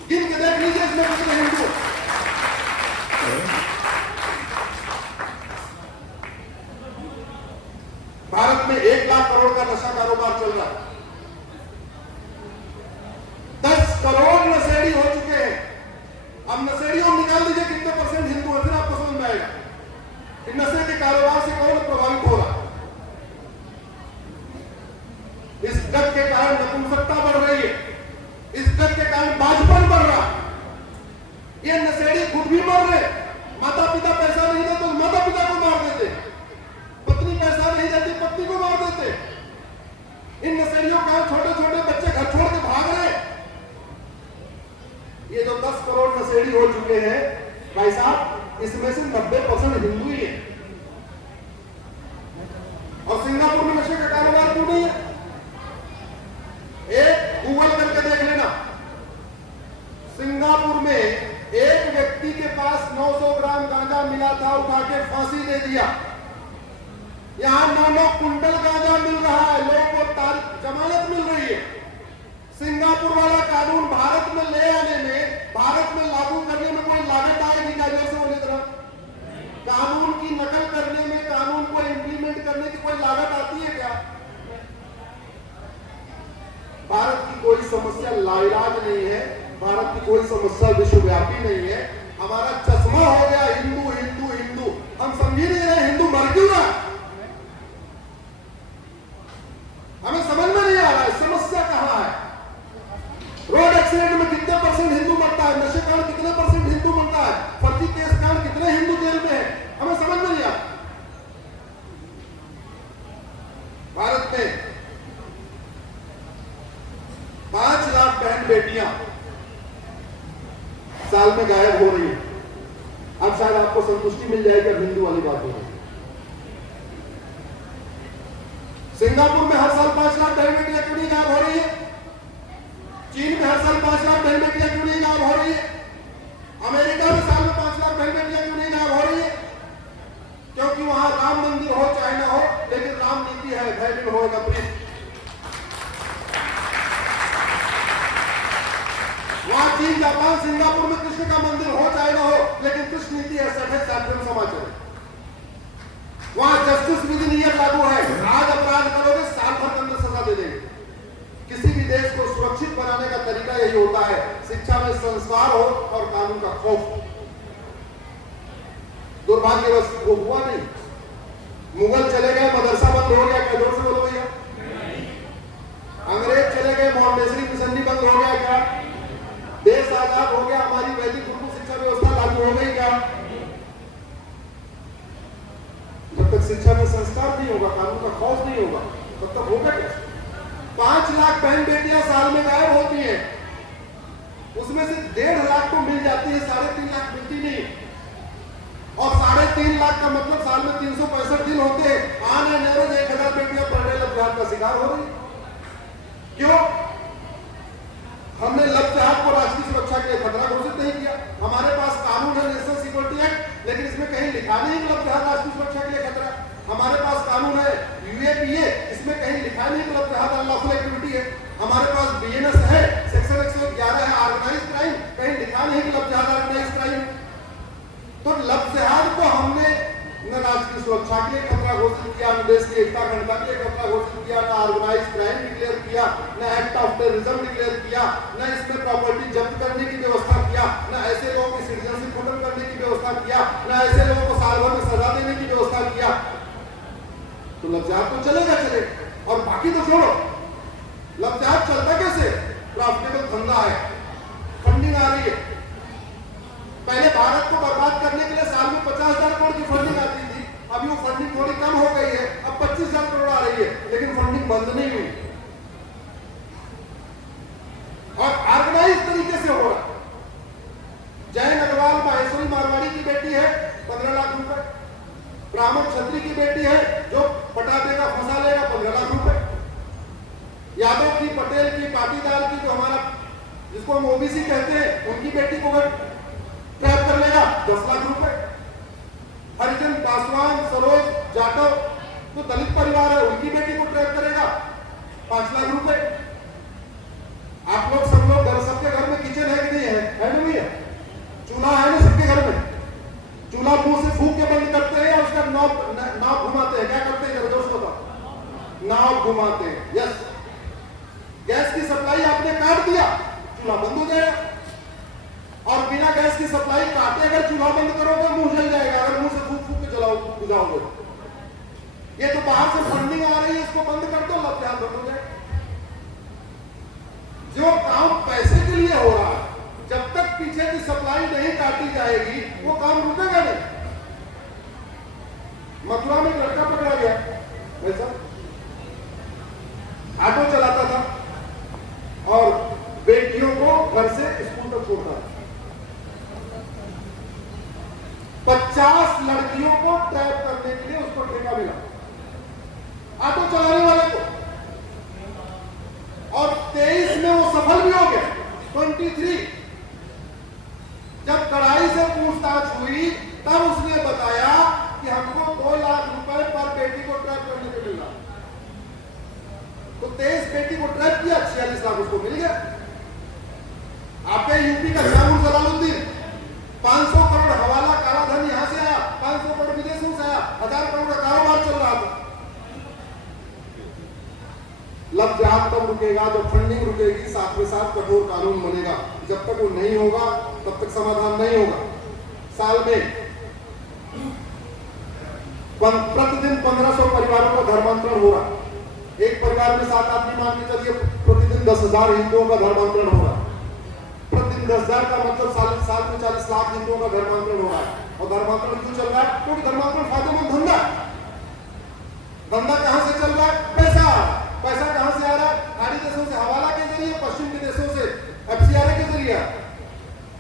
गिन के देख लीजिए इसमें कितने हिंदू। भारत में 1 लाख करोड़ का नशा कारोबार चल रहा है। 10 करोड़ नशेड़ी हो चुके हैं। अब नशेड़ियों निकाल दीजिए कितने % हिंदू है, फिर आपको समझ में आएगा कि नशे के कारोबार से कौन प्रभावित हो रहा है। इस ड्रग के कारण नपुंसकता बढ़ रही है, इस ड्रग के कारण बाजपन बढ़ रहा है। ये नशेड़ी खुद भी मर रहे। माता पिता पैसा नहीं देते तो माता पिता को मार देते, पत्नी पैसा नहीं देती पत्नी को मार देते। इन नशेड़ियों का छोटे छोटे बच्चे घर छोड़ के भाग रहे। ये जो 10 करोड़ नशेड़ी हो चुके हैं भाई साहब, इसमें से 90% हिंदू ही है। और सिंगापुर में नशे का कारोबार क्यों नहीं है? एक गूगल करके देख लेना। सिंगापुर में एक व्यक्ति के पास 900 ग्राम गांजा मिला था, उठा के फांसी दे दिया। यहां 9 कुंटल गांजा मिल रहा है, लोगों को जमानत मिल रही है। सिंगापुर वाला कानून भारत में ले आने में, भारत में लागू करने में कोई लागत आएगी क्या? जैसे बोले तरह कानून की नकल करने में, कानून को इंप्लीमेंट करने की कोई लागत आती है क्या? भारत की कोई समस्या लाइलाज नहीं है, भारत की कोई समस्या विश्वव्यापी नहीं है। हमारा चश्मा हो गया हिंदू हिंदू हिंदू। हम समझ ही नहीं रहे हिंदू मर क्यों रहा। हमें समझ में नहीं आ रहा है समस्या कहां है। रोड एक्सीडेंट में कितने % हिंदू मरता है, नशे कारण कितने % हिंदू मरता है, फर्जी केस कारण कितने हिंदू जेल में है, हमें समझ में नहीं आ। भारत में 5 लाख बहन बेटियां साल में गायब हो रही है। अब शायद आपको संतुष्टि मिल जाएगी, अब हिंदू वाली बात हो रही है। सिंगापुर में हर साल 5 लाख बहन बेटियां क्यों नहीं गायब हो रही है? चीन में हर साल 5 लाख बहन बेटियां क्यों नहीं गायब हो रही है? अमेरिका में साल में 5 लाख बहन बेटियां क्यों नहीं गायब हो रही है? क्योंकि वहां राम मंदिर हो चाहे ना हो, लेकिन राम नीति है, भय होगा प्लीज। वहां चीन जापान सिंगापुर में कृष्ण का मंदिर हो चाहे ना हो, लेकिन कृष्ण नीति है, समाचार है। वहां जस्टिस विद नियत लागू है। आज अपराध करोगे साल भर के अंदर सजा दे देंगे। किसी भी देश को सुरक्षित बनाने का तरीका यही होता है, शिक्षा में संस्कार हो और कानून का खौफ। दुर्भाग्यवश वो हुआ नहीं। मुगल चले गए, मदरसा बंद हो गया, क्या? जोर से बोलो भैया। अंग्रेज चले गए, मॉन्टेसरी मिशनरी बंद हो गया क्या? देश आजाद हो गया, हमारी वैदिक गुरुकुल शिक्षा व्यवस्था लागू हो गई क्या? तक शिक्षा में संस्कार नहीं होगा, कानून का खौफ नहीं होगा, तब तक होगा कैसे? 5 लाख बहन बेटियां साल में गायब होती हैं, उसमें से 1.5 लाख को मिल जाती है, 3.5 लाख मिलती नहीं। और 3.5 लाख का मतलब साल में 365 दिन होते हैं, ऑन एन एवरेज 1000 बेटियां पर डे लव जिहाद का शिकार हो रही। क्यों? हमने लव जिहाद को राष्ट्रीय सुरक्षा के लिए खतरा घोषित नहीं किया। हमारे पास कानून है नेशनल सिक्योरिटी एक्ट, लेकिन इसमें कहीं लिखा नहीं कि लव जिहाद राष्ट्रीय सुरक्षा के लिए खतरा। हमारे पास कानून है यूएपीए, इसमें कहीं लिखा नहीं कि लव जिहाद अनलॉफुल एक्टिविटी है। हमारे पास बीएनएस है, सेक्शन 111 है ऑर्गेनाइज्ड क्राइम, कहीं लिखा नहीं कि लव जिहाद ऑर्गेनाइज्ड क्राइम। तो लव जिहाद को हमने न राष्ट्रीय सुरक्षा के लिए खतरा घोषित किया, न देश की एकता अखंडता के लिए खतरा घोषित किया, न ऑर्गेनाइज्ड क्राइम डिक्लेयर किया, न एक्ट ऑफ टेररिज्म डिक्लेयर किया, न इसमें प्रॉपर्टी जब्त करने की व्यवस्था किया, न ऐसे लोगों की सिटीजनशिप खत्म करने की व्यवस्था किया, न ऐसे लोगों को साल भर में सजा देने की व्यवस्था किया। तो लव जिहाद तो चलेगा चलेगा। और बाकी तो छोड़ो, लव जिहाद चलता कैसे? प्रॉफिटेबल धंधा है, फंडिंग आ रही है। पहले भारत को बर्बाद करने के लिए साल में 50,000 करोड़ की फंडिंग आती थी, अभी वो फंडिंग थोड़ी कम हो गई है, अब 25,000 करोड़ आ रही है, लेकिन फंडिंग बंद नहीं हुई और ऑर्गेनाइज तरीके से हो रहा। जैन अग्रवाल माहेश्वरी मारवाड़ी की बेटी है, 15 लाख रुपए। ब्राह्मण छत्री की बेटी है, जो पटा देगा फंसा लेगा, 15 लाख रुपए। यादव की, पटेल की, पाटीदार की, जो हमारा जिसको हम ओबीसी कहते हैं, उनकी बेटी को ट्रैप कर लेगा, 10 लाख रुपए। हरिजन, पासवान, सरोज, जाटव जो दलित परिवार है, उनकी बेटी को ट्रैप करेगा, 5 लाख रुपए। आप लोग सब लोग घर, सबके घर में किचन है कि नहीं है? है ना भैया? चूल्हा है ना सबके घर में? चूल्हा मुंह से फूंक के बंद करते हैं या उसका नॉब घुमाते हैं? क्या करते हैं जरा दोस्त बताओ? नॉब घुमाते हैं। यस, गैस की सप्लाई आपने काट दिया, चूल्हा बंद हो जाएगा। और बिना गैस की सप्लाई काटे अगर चूल्हा बंद करोगे, मुंह जल जाएगा, अगर मुंह से फूंक फूंक के जलाओ बुझाओगे। ये तो बाहर से फंडिंग आ रही है, इसको बंद कर दो, लव जिहाद बंद हो जाए। जो काम पैसे के लिए हो रहा है, जब तक पीछे की सप्लाई नहीं काटी जाएगी, वो काम रुकेगा नहीं। मथुरा में एक लड़का पकड़ा गया, ऐसा ऑटो चलाता था और बेटियों को घर से स्कूल तक छोड़ता है। 50 लड़कियों को ट्रैप करने के लिए उसको ठेका मिला, ऑटो चलाने वाले को। और 23 में वो सफल भी हो गया। 23 जब कड़ाई से पूछताछ हुई, तब उसने बताया कि हमको 2 लाख रुपए पर बेटी को ट्रैप करने को मिला। तो 23 बेटी को ट्रैप किया, 46 लाख उसको मिल गया। आपके यूपी का शाहरुख जलालुद्दीन 500 करोड़ हवाला काला धन यहां से आया, 500 करोड़ विदेशों से आया, 1000 करोड़ का कारोबार चल रहा था। लव जिहाद तब रुकेगा जब फंडिंग रुकेगी, साथ में साथ कठोर कानून बनेगा। जब तक वो नहीं होगा, तब तक समाधान नहीं होगा। साल में प्रतिदिन 1500 परिवारों का धर्मांतरण हो रहा। एक परिवार में 7 आदमी मान के चलिए, प्रतिदिन 10,000 हिंदुओं का धर्मांतरण हो रहा है। प्रतिदिन 10,000 का मतलब साल में 40 लाख हिंदुओं का धर्मांतरण हो रहा है। और धर्मांतरण क्यों चल रहा है? क्योंकि धर्मांतरण फायदेमंद धंधा। धंधा कहां से चल रहा है? पैसा कहां से आ रहा है? खाड़ी देशों से हवाला के जरिए, पश्चिम के देशों से एफसीआरए के जरिए,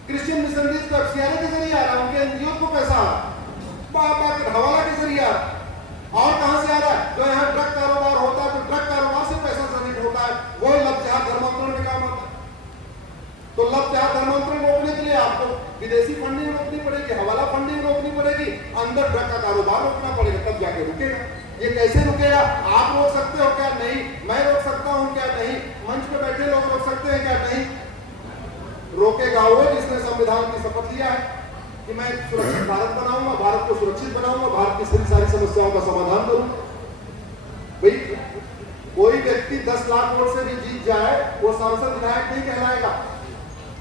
क्रिश्चियन मिशनरीज को एफसीआरए के जरिए आ रहा है, उनके एनजीओ को पैसा आ रहा है, हवाला के जरिए आ रहा है। और कहां से आ रहा है? जो यहाँ ड्रग कारोबार होता है, तो ड्रग कारोबार से पैसा जनरेट होता है, वो लव जिहाद धर्मांतरण में काम आता है। तो लव जिहाद धर्मांतरण रोकने के लिए आपको विदेशी फंडिंग रोकनी पड़ेगी, हवाला फंडिंग रोकनी पड़ेगी, अंदर ड्रग का कारोबार रोकना पड़ेगा, तब जाके रुकेगा। ये कैसे रुकेगा? आप रोक सकते हो क्या? नहीं। मैं रोक सकता हूं क्या? नहीं। मंच पे बैठे लोग रोक सकते हैं क्या? नहीं। रोकेगा वो जिसने संविधान की शपथ लिया है कि मैं सुरक्षित भारत बनाऊंगा, भारत को सुरक्षित बनाऊंगा, भारत की सारी समस्याओं का समाधान करूंगा। भाई कोई व्यक्ति 10 लाख वोट से भी जीत जाए, वो सांसद विधायक नहीं कहलाएगा।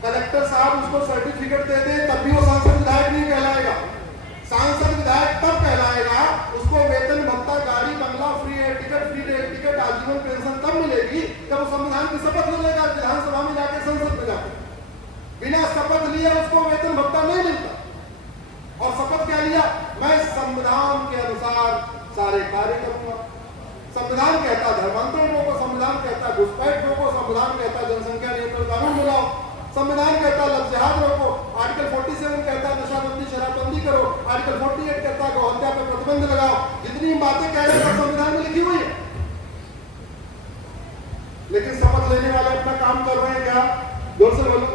कलेक्टर साहब उसको सर्टिफिकेट दे दे, तब भी वो सांसद विधायक नहीं कहलाएगा। सांसद विधायक तब कहलाएगा, उसको वेतन भत्ता, गाड़ी, बंगला, फ्री एयर टिकट, आजीवन पेंशन तब मिलेगी जब वो संविधान की शपथ ले लेगा, विधानसभा में जाके, संसद में जाकर। बिना शपथ लिए उसको वेतन भत्ता नहीं मिलता। और शपथ क्या लिया? मैं संविधान के अनुसार सारे कार्य करूंगा। संविधान कहता धर्मांतरण रोको, संविधान कहता घुसपैठ रोको, संविधान कहता जनसंख्या नियंत्रण कानून बुलाओ, संविधान कहता लव जिहाद रोको, आर्टिकल 47 कहता नशाबंदी शराबबंदी करो, आर्टिकल 48 कहता गौ हत्या पर प्रतिबंध लगाओ। जितनी बातें कह रहे हैं संविधान में लिखी हुई है, लेकिन शपथ लेने वाले अपना काम कर रहे हैं क्या? जोर से बोलो।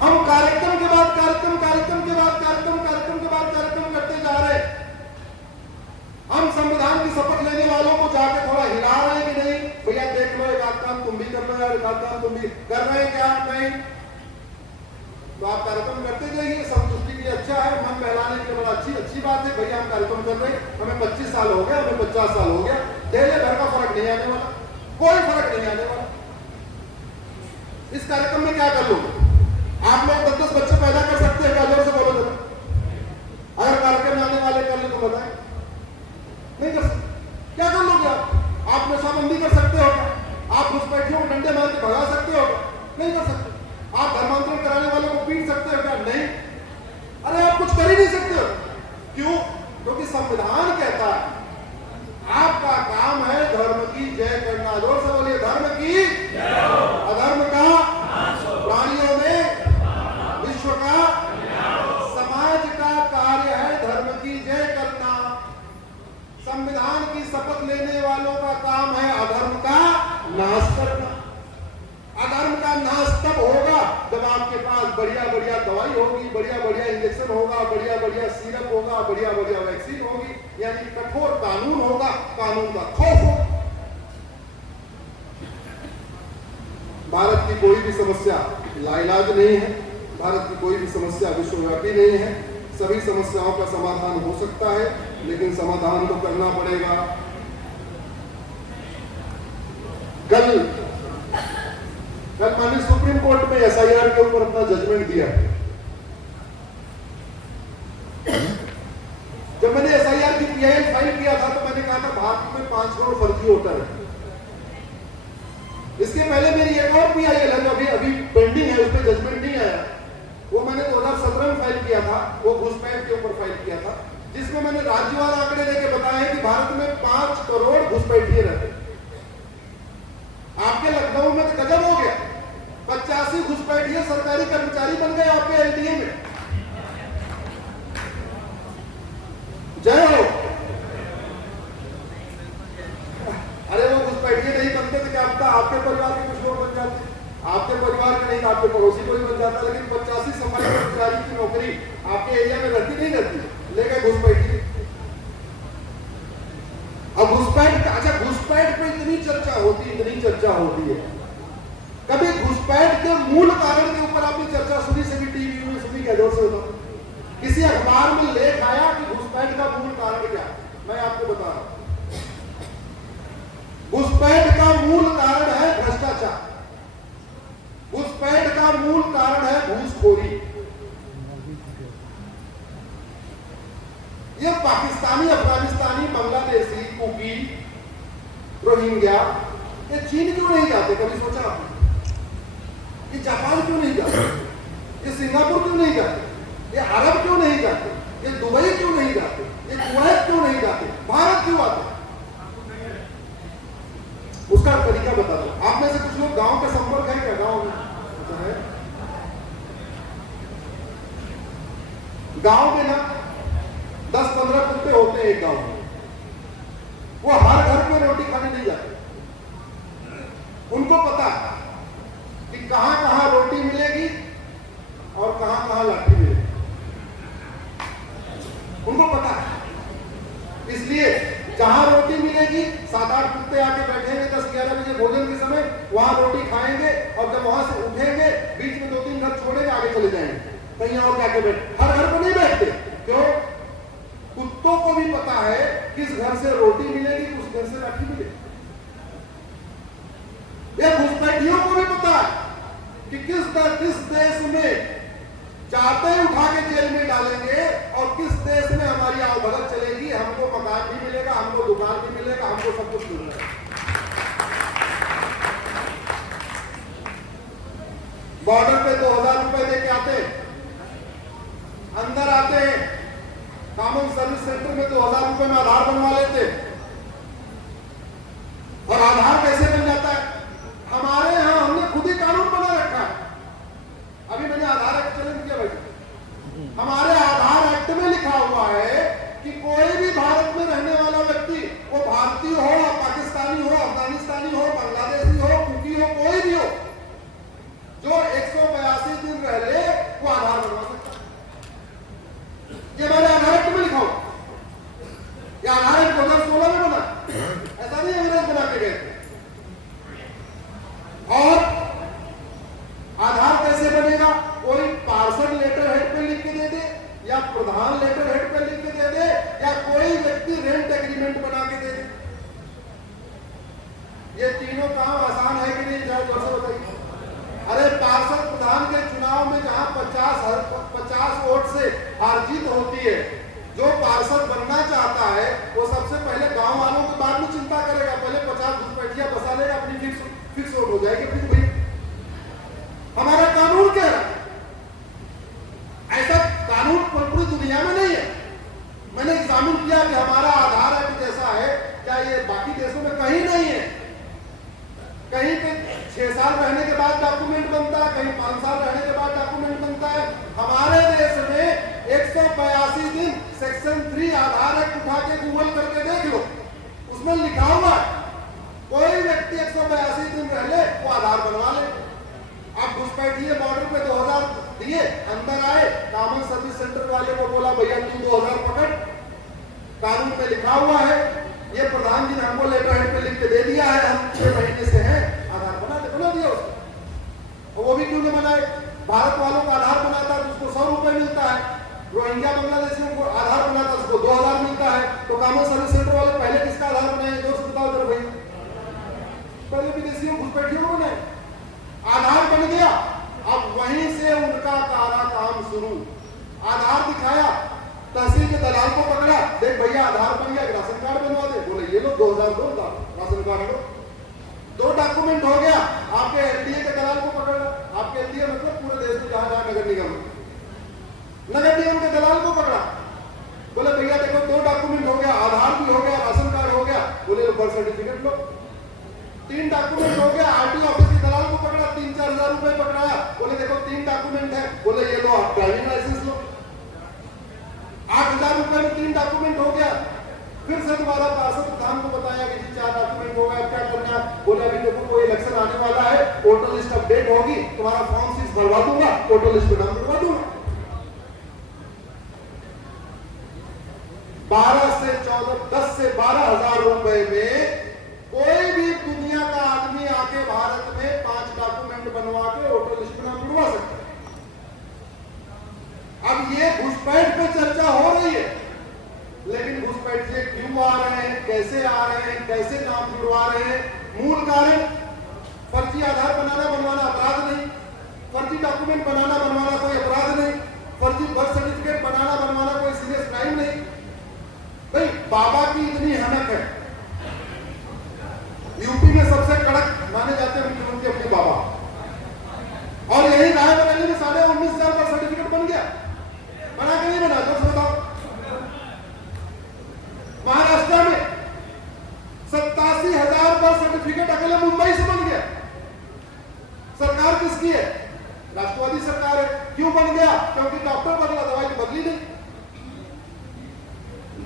हम कार्यक्रम के बाद कार्यक्रम, कार्यक्रम के बाद कार्यक्रम, कार्यक्रम के बाद कार्यक्रम करते जा रहे हैं। हम संविधान की शपथ लेने वालों को जाके थोड़ा हिला रहे हैं कि नहीं, भैया देख लो एक आध काम तुम भी कर रहे हो, एक आध काम तुम भी कर रहे हैं क्या? नहीं। तो आप कार्यक्रम करते जाइए, संतुष्टि के लिए अच्छा है, मन बहलाने के लिए बड़ा अच्छी बात है। भैया हम कार्यक्रम कर रहे हैं, हमें 25 साल हो गया, हमें 50 साल हो गया, देले भर का फर्क नहीं आने वाला, कोई फर्क नहीं आने वाला। इस कार्यक्रम में क्या कर लोगे आप लोग? 10-10 बच्चे पैदा कर सकते हैं क्या? जोर से बोलो जरा। अगर कार्यक्रम आने वाले कर ले तो बताएं, नहीं कर सकते। क्या कर लोगे आप नशाबंदी कर सकते हो क्या? आप घुसपैठियों को डंडे मार के भगा सकते हो क्या? नहीं कर सकते। आप धर्मांतरण कराने वालों को पीट सकते हो क्या? नहीं। अरे आप कुछ कर ही नहीं सकते हो। क्यों? क्योंकि संविधान कहता है आपका काम है धर्म की जय करना। जोर से बोलिए, धर्म की अधर्म का प्राणियों में विश्व का समाज का कार्य है धर्म की जय करना। संविधान की शपथ लेने वालों का काम है अधर्म का नाश करना। अधर्म का नाश तब होगा जब आपके पास बढ़िया बढ़िया दवाई होगी, बढ़िया बढ़िया इंजेक्शन होगा, बढ़िया बढ़िया सिरप होगा, बढ़िया बढ़िया वैक्सीन होगी, यानी कठोर कानून होगा, कानून का खौफ होगा। भारत की कोई भी समस्या लाइलाज नहीं है, भारत की कोई भी समस्या विश्वव्यापी नहीं है। सभी समस्याओं का समाधान हो सकता है, लेकिन समाधान तो करना पड़ेगा। कल माननीय सुप्रीम कोर्ट में एसआईआर के ऊपर अपना जजमेंट दिया। जब मैंने एसआईआर की पीआईएल फाइल किया था तो मैंने कहा था भारत में 5 करोड़ फर्जी वोटर है। इसके पहले मेरी एक और पीआईएल है जो अभी पेंडिंग है, उस पर जजमेंट नहीं आया। वो मैंने 2017 में फाइल किया था, वो घुसपैठ के ऊपर फाइल किया था, जिसमें मैंने राज्यवार आंकड़े लेके बताया है कि भारत में 5 करोड़ घुसपैठिए रहते। आपके लखनऊ में तो गजब हो गया, 85 घुसपैठिए सरकारी कर्मचारी बन गए आपके एलडीए में। जय हो। अरे वो घुसपैठिए नहीं बनते तो क्या पता आपके परिवार के कुछ लोग बन जाते, आपके परिवार के नहीं तो आपके पड़ोसी को भी बन जाता। लेकिन 85 सरकारी कर्मचारी की नौकरी आपके एरिया में रहती नहीं रहती, ले गए घुसपैठिए। अब घुसपैठ, अच्छा घुसपैठ पे इतनी चर्चा होती है, कभी घुसपैठ के मूल कारण के ऊपर आपने चर्चा सुनी? सभी टीवी में सुनी क्या? जोर से बताओ। किसी अखबार में लेख आया कि घुसपैठ का मूल कारण क्या? मैं आपको बता रहा हूं। घुसपैठ का मूल कारण है भ्रष्टाचार, घुसपैठ का मूल कारण है घूसखोरी। ये पाकिस्तानी, अफगानिस्तानी, बांग्लादेशी, कुकी, रोहिंग्या, ये चीन क्यों नहीं जाते? कभी सोचा आपने? ये जापान क्यों नहीं जाते? ये सिंगापुर क्यों नहीं जाते? ये अरब क्यों नहीं जाते? ये दुबई क्यों नहीं जाते? ये कुवैत क्यों नहीं जाते? भारत क्यों आते? उसका तरीका बता दो। आप में से कुछ लोग गांव के संपर्क है क्या? गांव में गांव में ना 10-15 कुत्ते होते हैं एक गांव में, वो हर घर में रोटी खाने नहीं जाते। उनको पता है कि कहां कहां रोटी मिलेगी और कहां कहां लाठी मिलेगी, उनको पता है। इसलिए जहां रोटी मिलेगी 7-8 कुत्ते आके बैठेंगे 10-11 बजे भोजन के समय, वहां रोटी खाएंगे और जब वहां से उठेंगे बीच में 2-3 घर छोड़ेंगे, आगे चले जाएंगे कहीं और जाके बैठ। हर घर को नहीं बैठते, क्यों? कुत्तों को भी पता है किस घर से रोटी मिलेगी, उस घर से लाठी मिलेगी। ये घुसपैठियों को भी पता है कि किस देश में चाहते ही उठा के जेल में डालेंगे और किस देश में हमारी आवभगत चलेगी। हमको मकान भी मिलेगा, हमको दुकान भी मिलेगा, हमको सब कुछ मिलेगा। बॉर्डर पे 2000 रुपए देके आते, अंदर आते हैं, कॉमन सर्विस सेंटर में 2000 रुपए में आधार बनवा लेते। और आधार कैसे बन जाता है? हमारे यहां हमने खुद ही कानून बना रखा है। अभी मैंने आधार एक्ट चैलेंज किया भाई। हमारे आधार एक्ट में लिखा हुआ है कि कोई भी भारत में रहने वाला व्यक्ति, वो भारतीय हो, पाकिस्तानी हो, अफगानिस्तानी हो, बांग्लादेशी हो, कुकी हो, कोई भी हो, जो 182 दिन रह ले वो आधार बनवा सकता है। ये हमारे आधार एक्ट में लिखा हुआ। ये आधार एक्ट 2016 में बना, ऐसा नहीं अंग्रेज बना के गए। और आधार कैसे बनेगा? कोई पार्षद लेटर हेड पे लिख के दे दे, या प्रधान लेटर हेड पे लिख के दे दे, या कोई व्यक्ति रेंट एग्रीमेंट बना के दे दे। ये तीनों काम आसान है कि नहीं? जाओ जोर से बताइए। अरे पार्षद प्रधान के चुनाव में जहां 50 वोट से हार जीत होती है, जो पार्षद बनना चाहता है वो सबसे पहले गांव वालों के बाद में चिंता करेगा। पहले 50 घुसपैठिया बसा लेगा, अपनी फिक्स वोट हो जाएगी अपनी। भाई हमारा कानून क्या है? ऐसा कानून पूरी दुनिया में नहीं है। मैंने एग्जामिन किया कि हमारा आधार एक्ट जैसा है क्या ये बाकी देशों में कहीं नहीं है। कहीं पे 6 साल रहने के बाद डॉक्यूमेंट बनता है, कहीं 5 साल रहने के बाद डॉक्यूमेंट बनता है। हमारे देश में 182 दिन सेक्शन 3 आधार एक्ट उठा के गूगल करके देख लो, उसमें लिखा हुआ है कोई व्यक्ति 182 दिन रह ले वो आधार बनवा ले। आप घुसपैठिए बॉर्डर पे 2000 दिए, अंदर आए, कॉमन सर्विस सेंटर वाले को बोला भैया तू 2000 पकड़, कानून में लिखा हुआ है। ये प्रधान जी ने हमको लेटर हेड पे लिख के दे दिया है, हम 6 महीने से हैं, आधार बना दिया उसको। और वो भी क्यों नहीं बनाए? भारत वालों का आधार बनाता है तो उसको 100 रुपए मिलता है, रोहिंग्या बांग्लादेशियों को आधार बनाता है उसको 2000 मिलता है। तो कॉमन सर्विस सेंटर वाले पहले किसका आधार बनाए? दोस्त बताओ जरा भाई। पहले विदेशियों घुसपैठियों को बनाए, आधार बन गया। अब वहीं से उनका काला काम शुरू। आधार दिखाया, तहसील के दलाल को पकड़ा, देख भैया आधार बन गया, राशन कार्ड बनवा दे। बोले ये लो 2002 का राशन कार्ड लो। 2 डॉक्यूमेंट हो गया। आपके एलडीए के दलाल को पकड़ा। आपके एलडीए मतलब पूरे देश में जहां जहां नगर निगम के दलाल को पकड़ा। बोले भैया देखो 2 डॉक्यूमेंट हो गया, आधार भी हो गया, राशन कार्ड हो गया। बोले बर्थ सर्टिफिकेट लो। 3 डॉक्यूमेंट हो गया। आरटीओ ऑफिस के दलाल को पकड़ा, 3-4 हजार रुपए पकड़ाया। बोले देखो 3 डॉक्यूमेंट है। बोले ये लो आप ड्राइविंग लाइसेंस लो। 8000 रुपए में 3 डॉक्यूमेंट हो गया। फिर से दोबारा पार्षद प्रधान को बताया कि 4 डॉक्यूमेंट हो गया, अब क्या करना है? बोले अभी देखो कोई इलेक्शन आने वाला है, वोटर लिस्ट अपडेट होगी, तुम्हारा फॉर्म 6 भरवा दूंगा, वोटर लिस्ट में नाम जुड़वा दूंगा। 10 से 12 हजार रुपए में कोई भी दुनिया का आदमी आके भारत में 5 डॉक्यूमेंट बनवा के वोटर लिस्ट में नाम जुड़वा सकता है। अब ये घुसपैठ पे चर्चा हो रही है, लेकिन घुसपैठिए क्यों आ रहे हैं, कैसे आ रहे हैं, कैसे नाम जुड़वा रहे हैं? मूल कारण फर्जी आधार बनवाना अपराध नहीं, फर्जी डॉक्यूमेंट बनवाना कोई अपराध नहीं, फर्जी बर्थ सर्टिफिकेट बनवाना कोई सीरियस क्राइम नहीं। भाई बाबा की इतनी हनक है, यूपी में सबसे कड़क माने जाते हैं मुख्यमंत्री अपने बाबा, और यही रायबरेली में 19,500 का सर्टिफिकेट बन गया। बना के नहीं बना? जो बताओ। महाराष्ट्र में 87,000 बर्थ सर्टिफिकेट अकेले मुंबई से बन गया। सरकार किसकी है? राष्ट्रवादी सरकार है। क्यों बन गया? क्योंकि डॉक्टर बदला, दवाई तो बदली नहीं।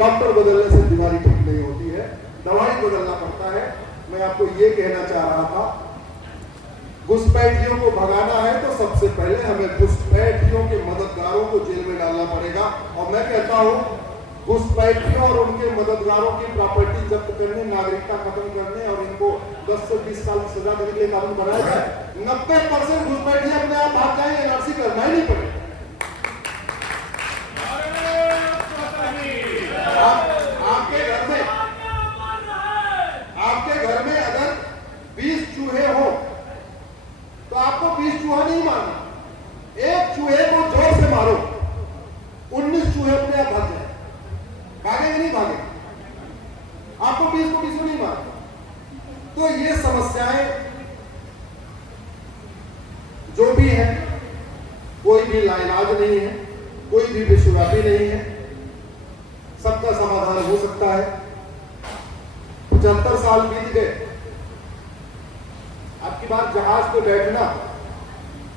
डॉक्टर बदलने से बीमारी ठीक नहीं होती है, दवाई बदलना पड़ता है। मैं आपको ये कहना चाह रहा था, घुसपैठियों को भगाना है तो सबसे पहले हमें घुसपैठियों के मददगारों को जेल में डालना पड़ेगा। और मैं कहता हूं घुसपैठियों और उनके मददगारों की प्रॉपर्टी जब्त करने, नागरिकता खत्म करने और इनको 10 से 20 साल की सजा देने के लिए कानून बनाया जाए। 90% घुसपैठिए अपने आप भाग जाएंगे, एनआरसी करना ही नहीं पड़ेगा। आपके घर में अगर 20 चूहे हो तो आपको 20 चूहा नहीं मारना, एक चूहे को जोर से मारो, 19 चूहे अपने आप भाग जाए। भागेंगे नहीं भागेंगे, आपको 20 को 20 नहीं मारना। तो ये समस्याएं जो भी है, कोई भी लाइलाज नहीं है, कोई भी विश्वव्यापी नहीं है। सबका समाधान हो सकता है। 75 साल बीत गए। आपकी बात जहाज पे बैठना,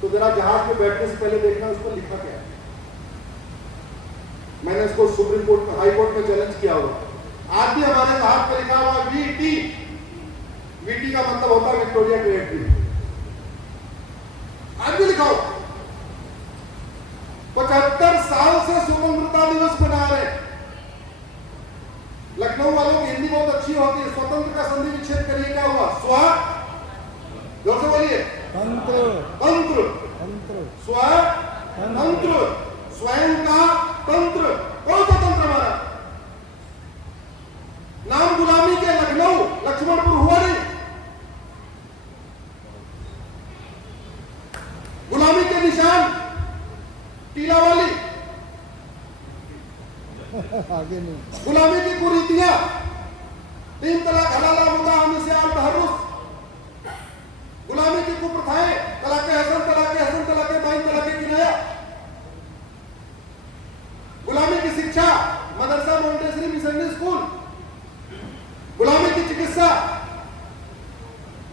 तो जरा जहाज पे बैठने से पहले देखना उस पर लिखा क्या है। मैंने इसको सुप्रीम कोर्ट, हाई कोर्ट में चैलेंज किया हुआ। आज भी हमारे जहाज पे लिखा हुआ वीटी। वीटी का मतलब होता है विक्टोरिया टेरिटरी। आज भी लिखा हुआ। 75 साल से स्वतंत्रता दिवस मना रहे। लखनऊ वालों की हिंदी बहुत अच्छी होती है। स्वतंत्र का संधि विच्छेद करिए, क्या हुआ? स्व, जोर से बोलिए, तंत्र, तंत्र, तंत्र, स्व तंत्र, स्वयं का तंत्र। कौन सा तंत्र हमारा? नाम गुलामी के लखनऊ, लक्ष्मणपुर हुआ नहीं। गुलामी के निशान टीला वाली, आगे नहीं। गुलामी की कुरीतियां, 3 तलाक, हलाला, मुद्दा, आमिसियाल, तहर्रुस, गुलामी की कुप्रथाएं, तलाके हसन, तलाके बाइन, तलाके किनाया, गुलामी की शिक्षा, मदरसा, मोंटेसरी, मिशनरी स्कूल, गुलामी की चिकित्सा,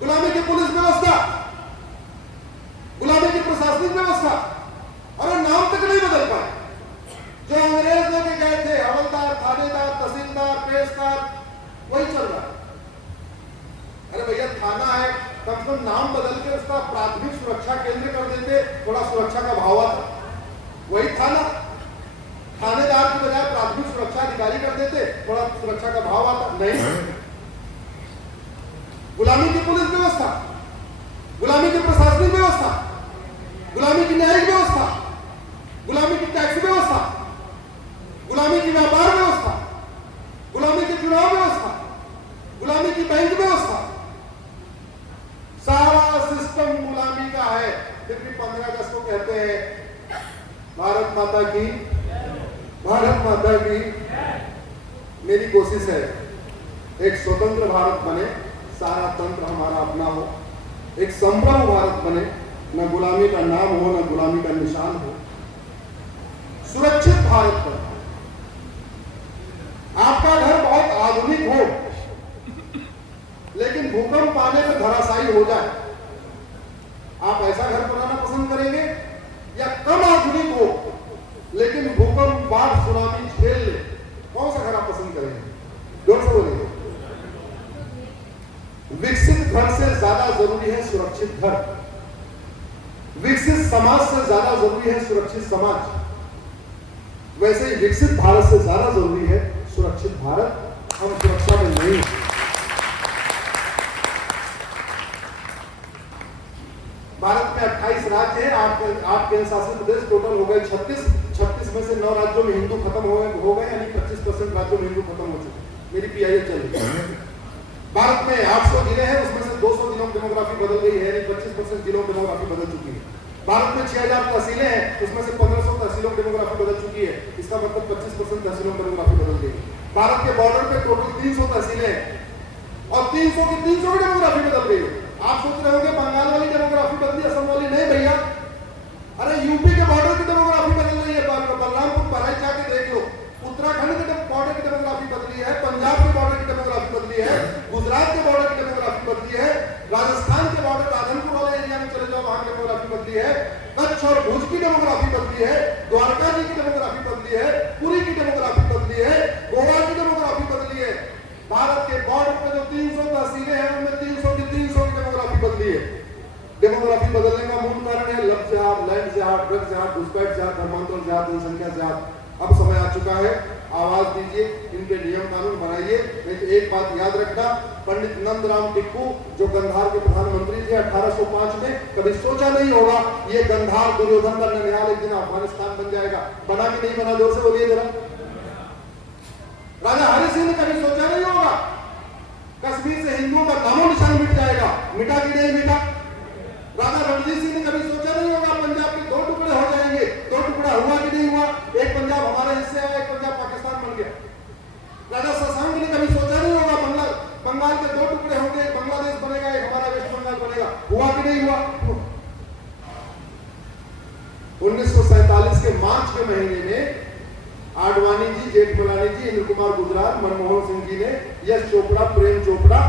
गुलामी की पुलिस व्यवस्था, गुलामी की प्रशासनिक व्यवस्था, और नाम तक नहीं बदल पाए। जो अंग्रेज लेके गए थे, हवलदार, थानेदार, तहसीलदार, पेशकार, वही चल रहा है। अरे भैया, थाना है, कम से कम नाम बदल के उसका प्राथमिक सुरक्षा केंद्र कर देते, थोड़ा सुरक्षा का भाव आता। वही थाना, थानेदार की बजाय प्राथमिक सुरक्षा अधिकारी कर देते, थोड़ा सुरक्षा का भाव आता। नहीं, गुलामी की पुलिस व्यवस्था, गुलामी की प्रशासनिक व्यवस्था, गुलामी की न्यायिक व्यवस्था, गुलामी की टैक्स व्यवस्था, गुलामी की व्यापार व्यवस्था, गुलामी की चुनाव व्यवस्था, गुलामी की बैंक व्यवस्था, सारा सिस्टम गुलामी का है। फिर भी 15 अगस्त को कहते हैं भारत माता की, भारत माता की। मेरी कोशिश है एक स्वतंत्र भारत बने, सारा तंत्र हमारा अपना हो, एक संप्रभु भारत बने, न गुलामी का नाम हो, न गुलामी का निशान हो, सुरक्षित भारत बने। आपका घर बहुत आधुनिक हो, लेकिन भूकंप आने पर धराशायी हो जाए, आप ऐसा घर बनाना पसंद करेंगे? या कम आधुनिक हो लेकिन भूकंप, बाढ़, सुनामी झेल ले, कौन सा घर आप पसंद करेंगे? जोर से बोलेंगे। विकसित घर से ज्यादा जरूरी है सुरक्षित घर। विकसित समाज से ज्यादा जरूरी है सुरक्षित समाज। वैसे ही विकसित भारत से ज्यादा जरूरी है सुरक्षित भारत। हम सुरक्षा में नहीं। भारत में 28 राज्य है, 8 केंद्र शासित प्रदेश, टोटल हो गए 36 में से 9 राज्यों में हिंदू खत्म हो गए, यानी 25% राज्यों में हिंदू खत्म हो चुके। मेरी पीआईए चल रही है। भारत में 800 जिले हैं, उसमें से 200 जिलों की डेमोग्राफी बदल गई है, यानी 25% जिलों की डेमोग्राफी बदल चुकी है। भारत में 6000 तहसीलें हैं, उसमें से 1500 तहसीलों की डेमोग्राफी बदल चुकी है। इसका मतलब 25% तहसीलों की डेमोग्राफी बदल गई है। भारत के बॉर्डर पे टोटल 300 तहसीलें हैं और 300 की डेमोग्राफी बदल गई है। आप सोच रहे होंगे बंगाल वाली डेमोग्राफी बदली, असम वाली नहीं भैया। अरे यूपी के बॉर्डर की डेमोग्राफी बदल रही है, बलरामपुर बहराइच जाके देख लो। उत्तराखंड के बॉर्डर की डेमोग्राफी बदली है, पंजाब के बॉर्डर की डेमोग्राफी बदली है, गुजरात के बॉर्डर की डेमोग्राफी बदली है, राजस्थान के बॉर्डर राधनपुर वाले एरिया में चले जाओ, वहां की डेमोग्राफी बदली है, कच्छ और भुज की डेमोग्राफी बदली है, द्वारका जी की डेमोग्राफी बदली है, पुरी की डेमोग्राफी बदली है, गोवा की डेमोग्राफी बदली है। भारत के बॉर्डर पे जो 300 तहसीलें हैं, उनमें 300 की डेमोग्राफी बदली है। डेमोग्राफी बदलने का मूल कारण है लव जिहाद, लैंड जिहाद, ड्रग जिहाद, घुसपैठ जिहाद, धर्मांतरण जिहाद, जनसंख्या जिहाद। अब समय आ चुका है, आवाज दीजिए, इनके नियम कानून बनाइए। एक बात याद रखना, पंडित नंदराम टिक्कू जो गंधार के प्रधानमंत्री थे 1805 में, कभी सोचा नहीं होगा ये गंधार दुर्योधन का ननिहाल एक दिन अफगानिस्तान बन जाएगा। बना कि नहीं बना? जोर से बोलिए जरा। राजा हरि सिंह ने कभी सोचा नहीं होगा कश्मीर से हिंदुओं का नामो निशान मिट जाएगा। मिटा कि नहीं मिटा? राजा रणजीत सिंह ने कभी सोचा नहीं होगा पंजाब के 2 टुकड़े हो जाएंगे। 2 टुकड़ा हुआ कि नहीं हुआ? एक पंजाब हमारे हिस्से आया, एक पंजाब पाकिस्तान बन गया। राजा शशांक ने कभी सोचा नहीं होगा बंगाल के 2 टुकड़े होंगे, एक बांग्लादेश बनेगा, एक हमारा वेस्ट बंगाल बनेगा। हुआ कि नहीं हुआ? 1947 के मार्च के महीने में आडवाणी जी जेठमलानी जी, इंद्र कुमार गुजराल, मनमोहन सिंह जी ने, यश चोपड़ा, प्रेम चोपड़ा,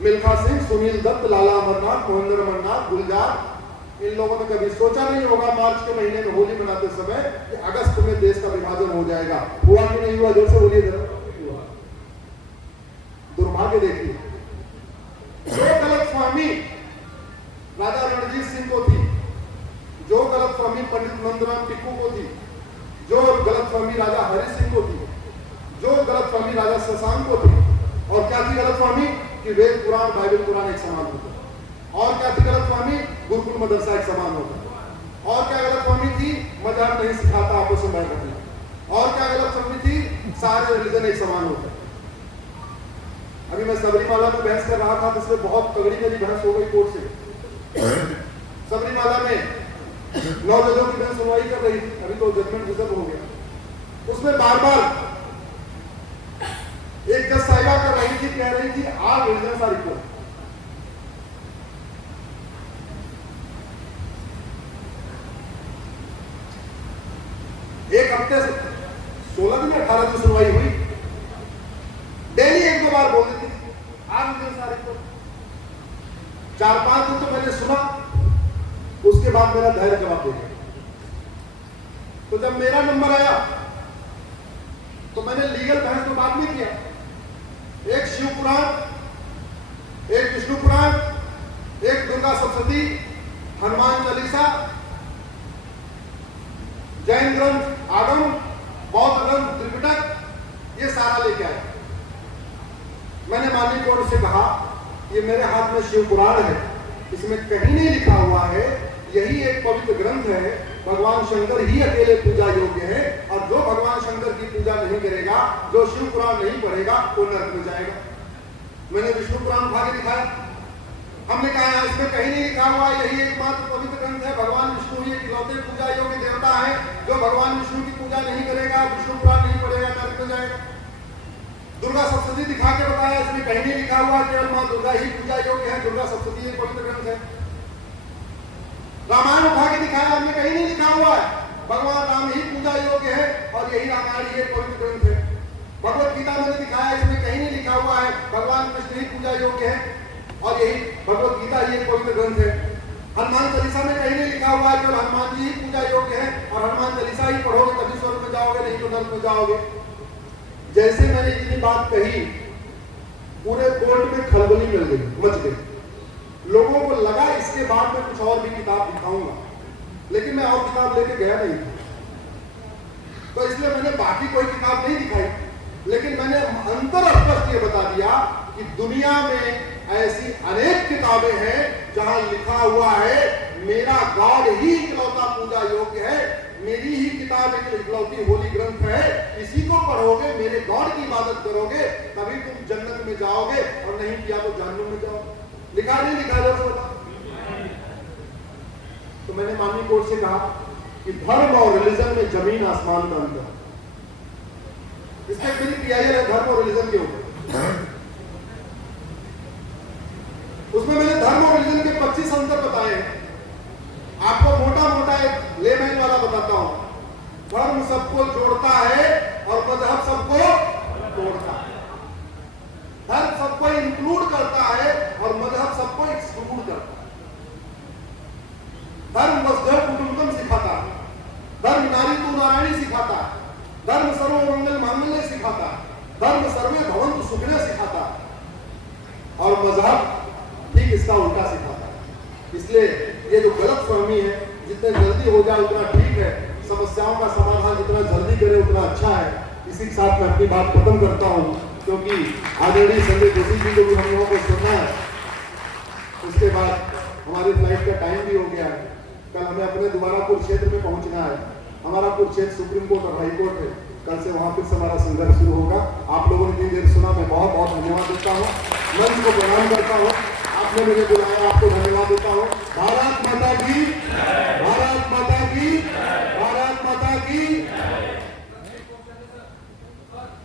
मिल्खा सिंह, सुनील दत्त, लाला अमरनाथ, महेंद्र अमरनाथ, गुलजार, इन लोगों ने कभी सोचा नहीं होगा मार्च के महीने में होली मनाते समय कि अगस्त में देश का विभाजन हो जाएगा। हुआ कि नहीं हुआ? जोर से बोलिए जरा। दुर्भाग्य देखिए, जो गलतफहमी राजा रणजीत सिंह को थी, जो गलतफहमी पंडित नंदराम टिक्कू को थी, जो गलतफहमी राजा हरि सिंह को थी, जो गलतफहमी राजा शशांक को थी, और क्या थी गलतफहमी? कि वेद पुराण बाइबल पुराण एक समान होता है। और क्या थी गलतफहमी? गुरुकुल मदरसा एक समान होता है। और क्या गलतफहमी थी? मजहब नहीं सिखाता आपस में बैठ करना। और क्या गलतफहमी थी? सारे रिलीजन एक समान होता है। अभी मैं सबरीमाला में बहस कर रहा था, तो इसमें बहुत तगड़ी मेरी बहस हो गई कोर्ट से। सबरीमाला में 9 जजों की बहस सुनवाई कर रही थी, अभी तो जजमेंट रिजर्व हो गया। उसमें बार बार एक जज साहिबा कर रही थी, कह रही थी आल रिलीजन्स आर इक्वल। एक हफ्ते से 16 दिन 18 दिन सुनवाई हुई, डेली 1-2 बार बोल देती थी आल रिलीजन्स आर इक्वल। 4-5 दिन तो मैंने सुना, उसके बाद मेरा धैर्य जवाब दे दिया। तो जब मेरा नंबर आया तो मैंने लीगल बहस तो बाद में किया। एक शिव पुराण, एक विष्णु पुराण, एक दुर्गा सप्तशती, हनुमान चालीसा, जैन ग्रंथ आगम, बौद्ध ग्रंथ त्रिपिटक, ये सारा लेके आया। मैंने माननीय कोर्ट से कहा ये मेरे हाथ में शिव पुराण है, इसमें कहीं नहीं लिखा हुआ है यही एक पवित्र ग्रंथ है, भगवान शंकर ही अकेले पूजा योग्य है, और जो भगवान शंकर की पूजा नहीं करेगा, जो शिव पुराण नहीं पढ़ेगा, वो नरक में जाएगा। मैंने विष्णु पुराण उठा के दिखाया, हमने कहा इसमें कहीं नहीं लिखा हुआ यही एकमात्र पवित्र ग्रंथ है, भगवान विष्णु ही इकलौते पूजा योग्य देवता है, जो भगवान विष्णु की पूजा नहीं करेगा, विष्णु पुराण नहीं पढ़ेगा, नरक में जाएगा। दुर्गा सप्तशती दिखा के बताया, इसमें कहीं नहीं लिखा हुआ केवल मां दुर्गा ही पूजा योग्य है, दुर्गा सप्तशती एक पवित्र ग्रंथ है। रामायण उठा के दिखाया, हमने कहीं नहीं लिखा हुआ है भगवान राम ही पूजा योग्य है और यही रामायण ही एक पवित्र ग्रंथ है। भगवत गीता मैंने दिखाया, इसमें कहीं नहीं लिखा हुआ है भगवान कृष्ण ही पूजा योग्य है और यही भगवत गीता ही एक पवित्र ग्रंथ है। हनुमान चालीसा में कहीं नहीं लिखा हुआ है केवल हनुमान जी ही पूजा योग्य है और हनुमान चालीसा ही पढ़ोगे तभी स्वर्ग में जाओगे, नहीं तो नरक में जाओगे। जैसे मैंने इतनी बात कही, पूरे कोर्ट में खलबली मिल गई, मच गई। लोगों को लगा इसके बाद में कुछ और भी किताब दिखाऊंगा, लेकिन मैं और किताब लेके गया नहीं था, तो इसलिए मैंने बाकी कोई किताब नहीं दिखाई, लेकिन मैंने अंतर स्पष्ट ये बता दिया कि दुनिया में ऐसी अनेक किताबें हैं जहां लिखा हुआ है मेरा गॉड ही इकलौता पूजा योग्य है, मेरी ही किताब एक इकलौती होली ग्रंथ है, इसी को पढ़ोगे, मेरे गॉड की इबादत करोगे, तभी तुम जन्नत में जाओगे, और नहीं किया तो जहन्नुम में जाओगे। लिखा नहीं लिखा जाओ बता। तो मैंने माननीय कोर्ट से कहा कि धर्म और रिलीजन में जमीन आसमान का अंतर। इसका मेरी पीआईएल है धर्म और रिलीजन के ऊपर, उसमें मैंने धर्म और रिलीजन के 25 अंतर बताए हैं। आपको मोटा मोटा एक लेमैन वाला बताता हूं। धर्म सबको जोड़ता है और मजहब सबको तोड़ता है। धर्म सबको इंक्लूड करता है और मजहब सबको एक्सक्लूड करता है। धर्म वसुधैव कुटुंबकम सिखाता है, धर्म नारी तू नारायणी सिखाता है, धर्म सर्वमंगल मांगल्य सिखाता है, धर्म सर्वे भवन्तु सुखिनः सिखाता है, और मजहब ठीक इसका उल्टा सिखाता है। इसलिए ये जो गलतफहमी है, जितने जल्दी हो जाए उतना ठीक है, समस्याओं का समाधान जितना जल्दी करे उतना अच्छा है। इसी के साथ मैं अपनी बात खत्म करता हूं, क्योंकि आदरणीय संजय जोशी जी को भी हम लोगों को सुनना है। उसके बाद हमारी फ्लाइट का टाइम भी हो गया है, कल हमें अपने दोबारापुर क्षेत्र में पहुंचना है। हमारा क्षेत्र सुप्रीम कोर्ट और हाई कोर्ट है, कल से वहां फिर से हमारा संघर्ष शुरू होगा। आप लोगों ने इतनी देर सुना, मैं बहुत बहुत धन्यवाद देता हूँ, मंच को प्रणाम करता हूँ, आपने मुझे बुलाया, आपको धन्यवाद देता हूँ। भारत माता की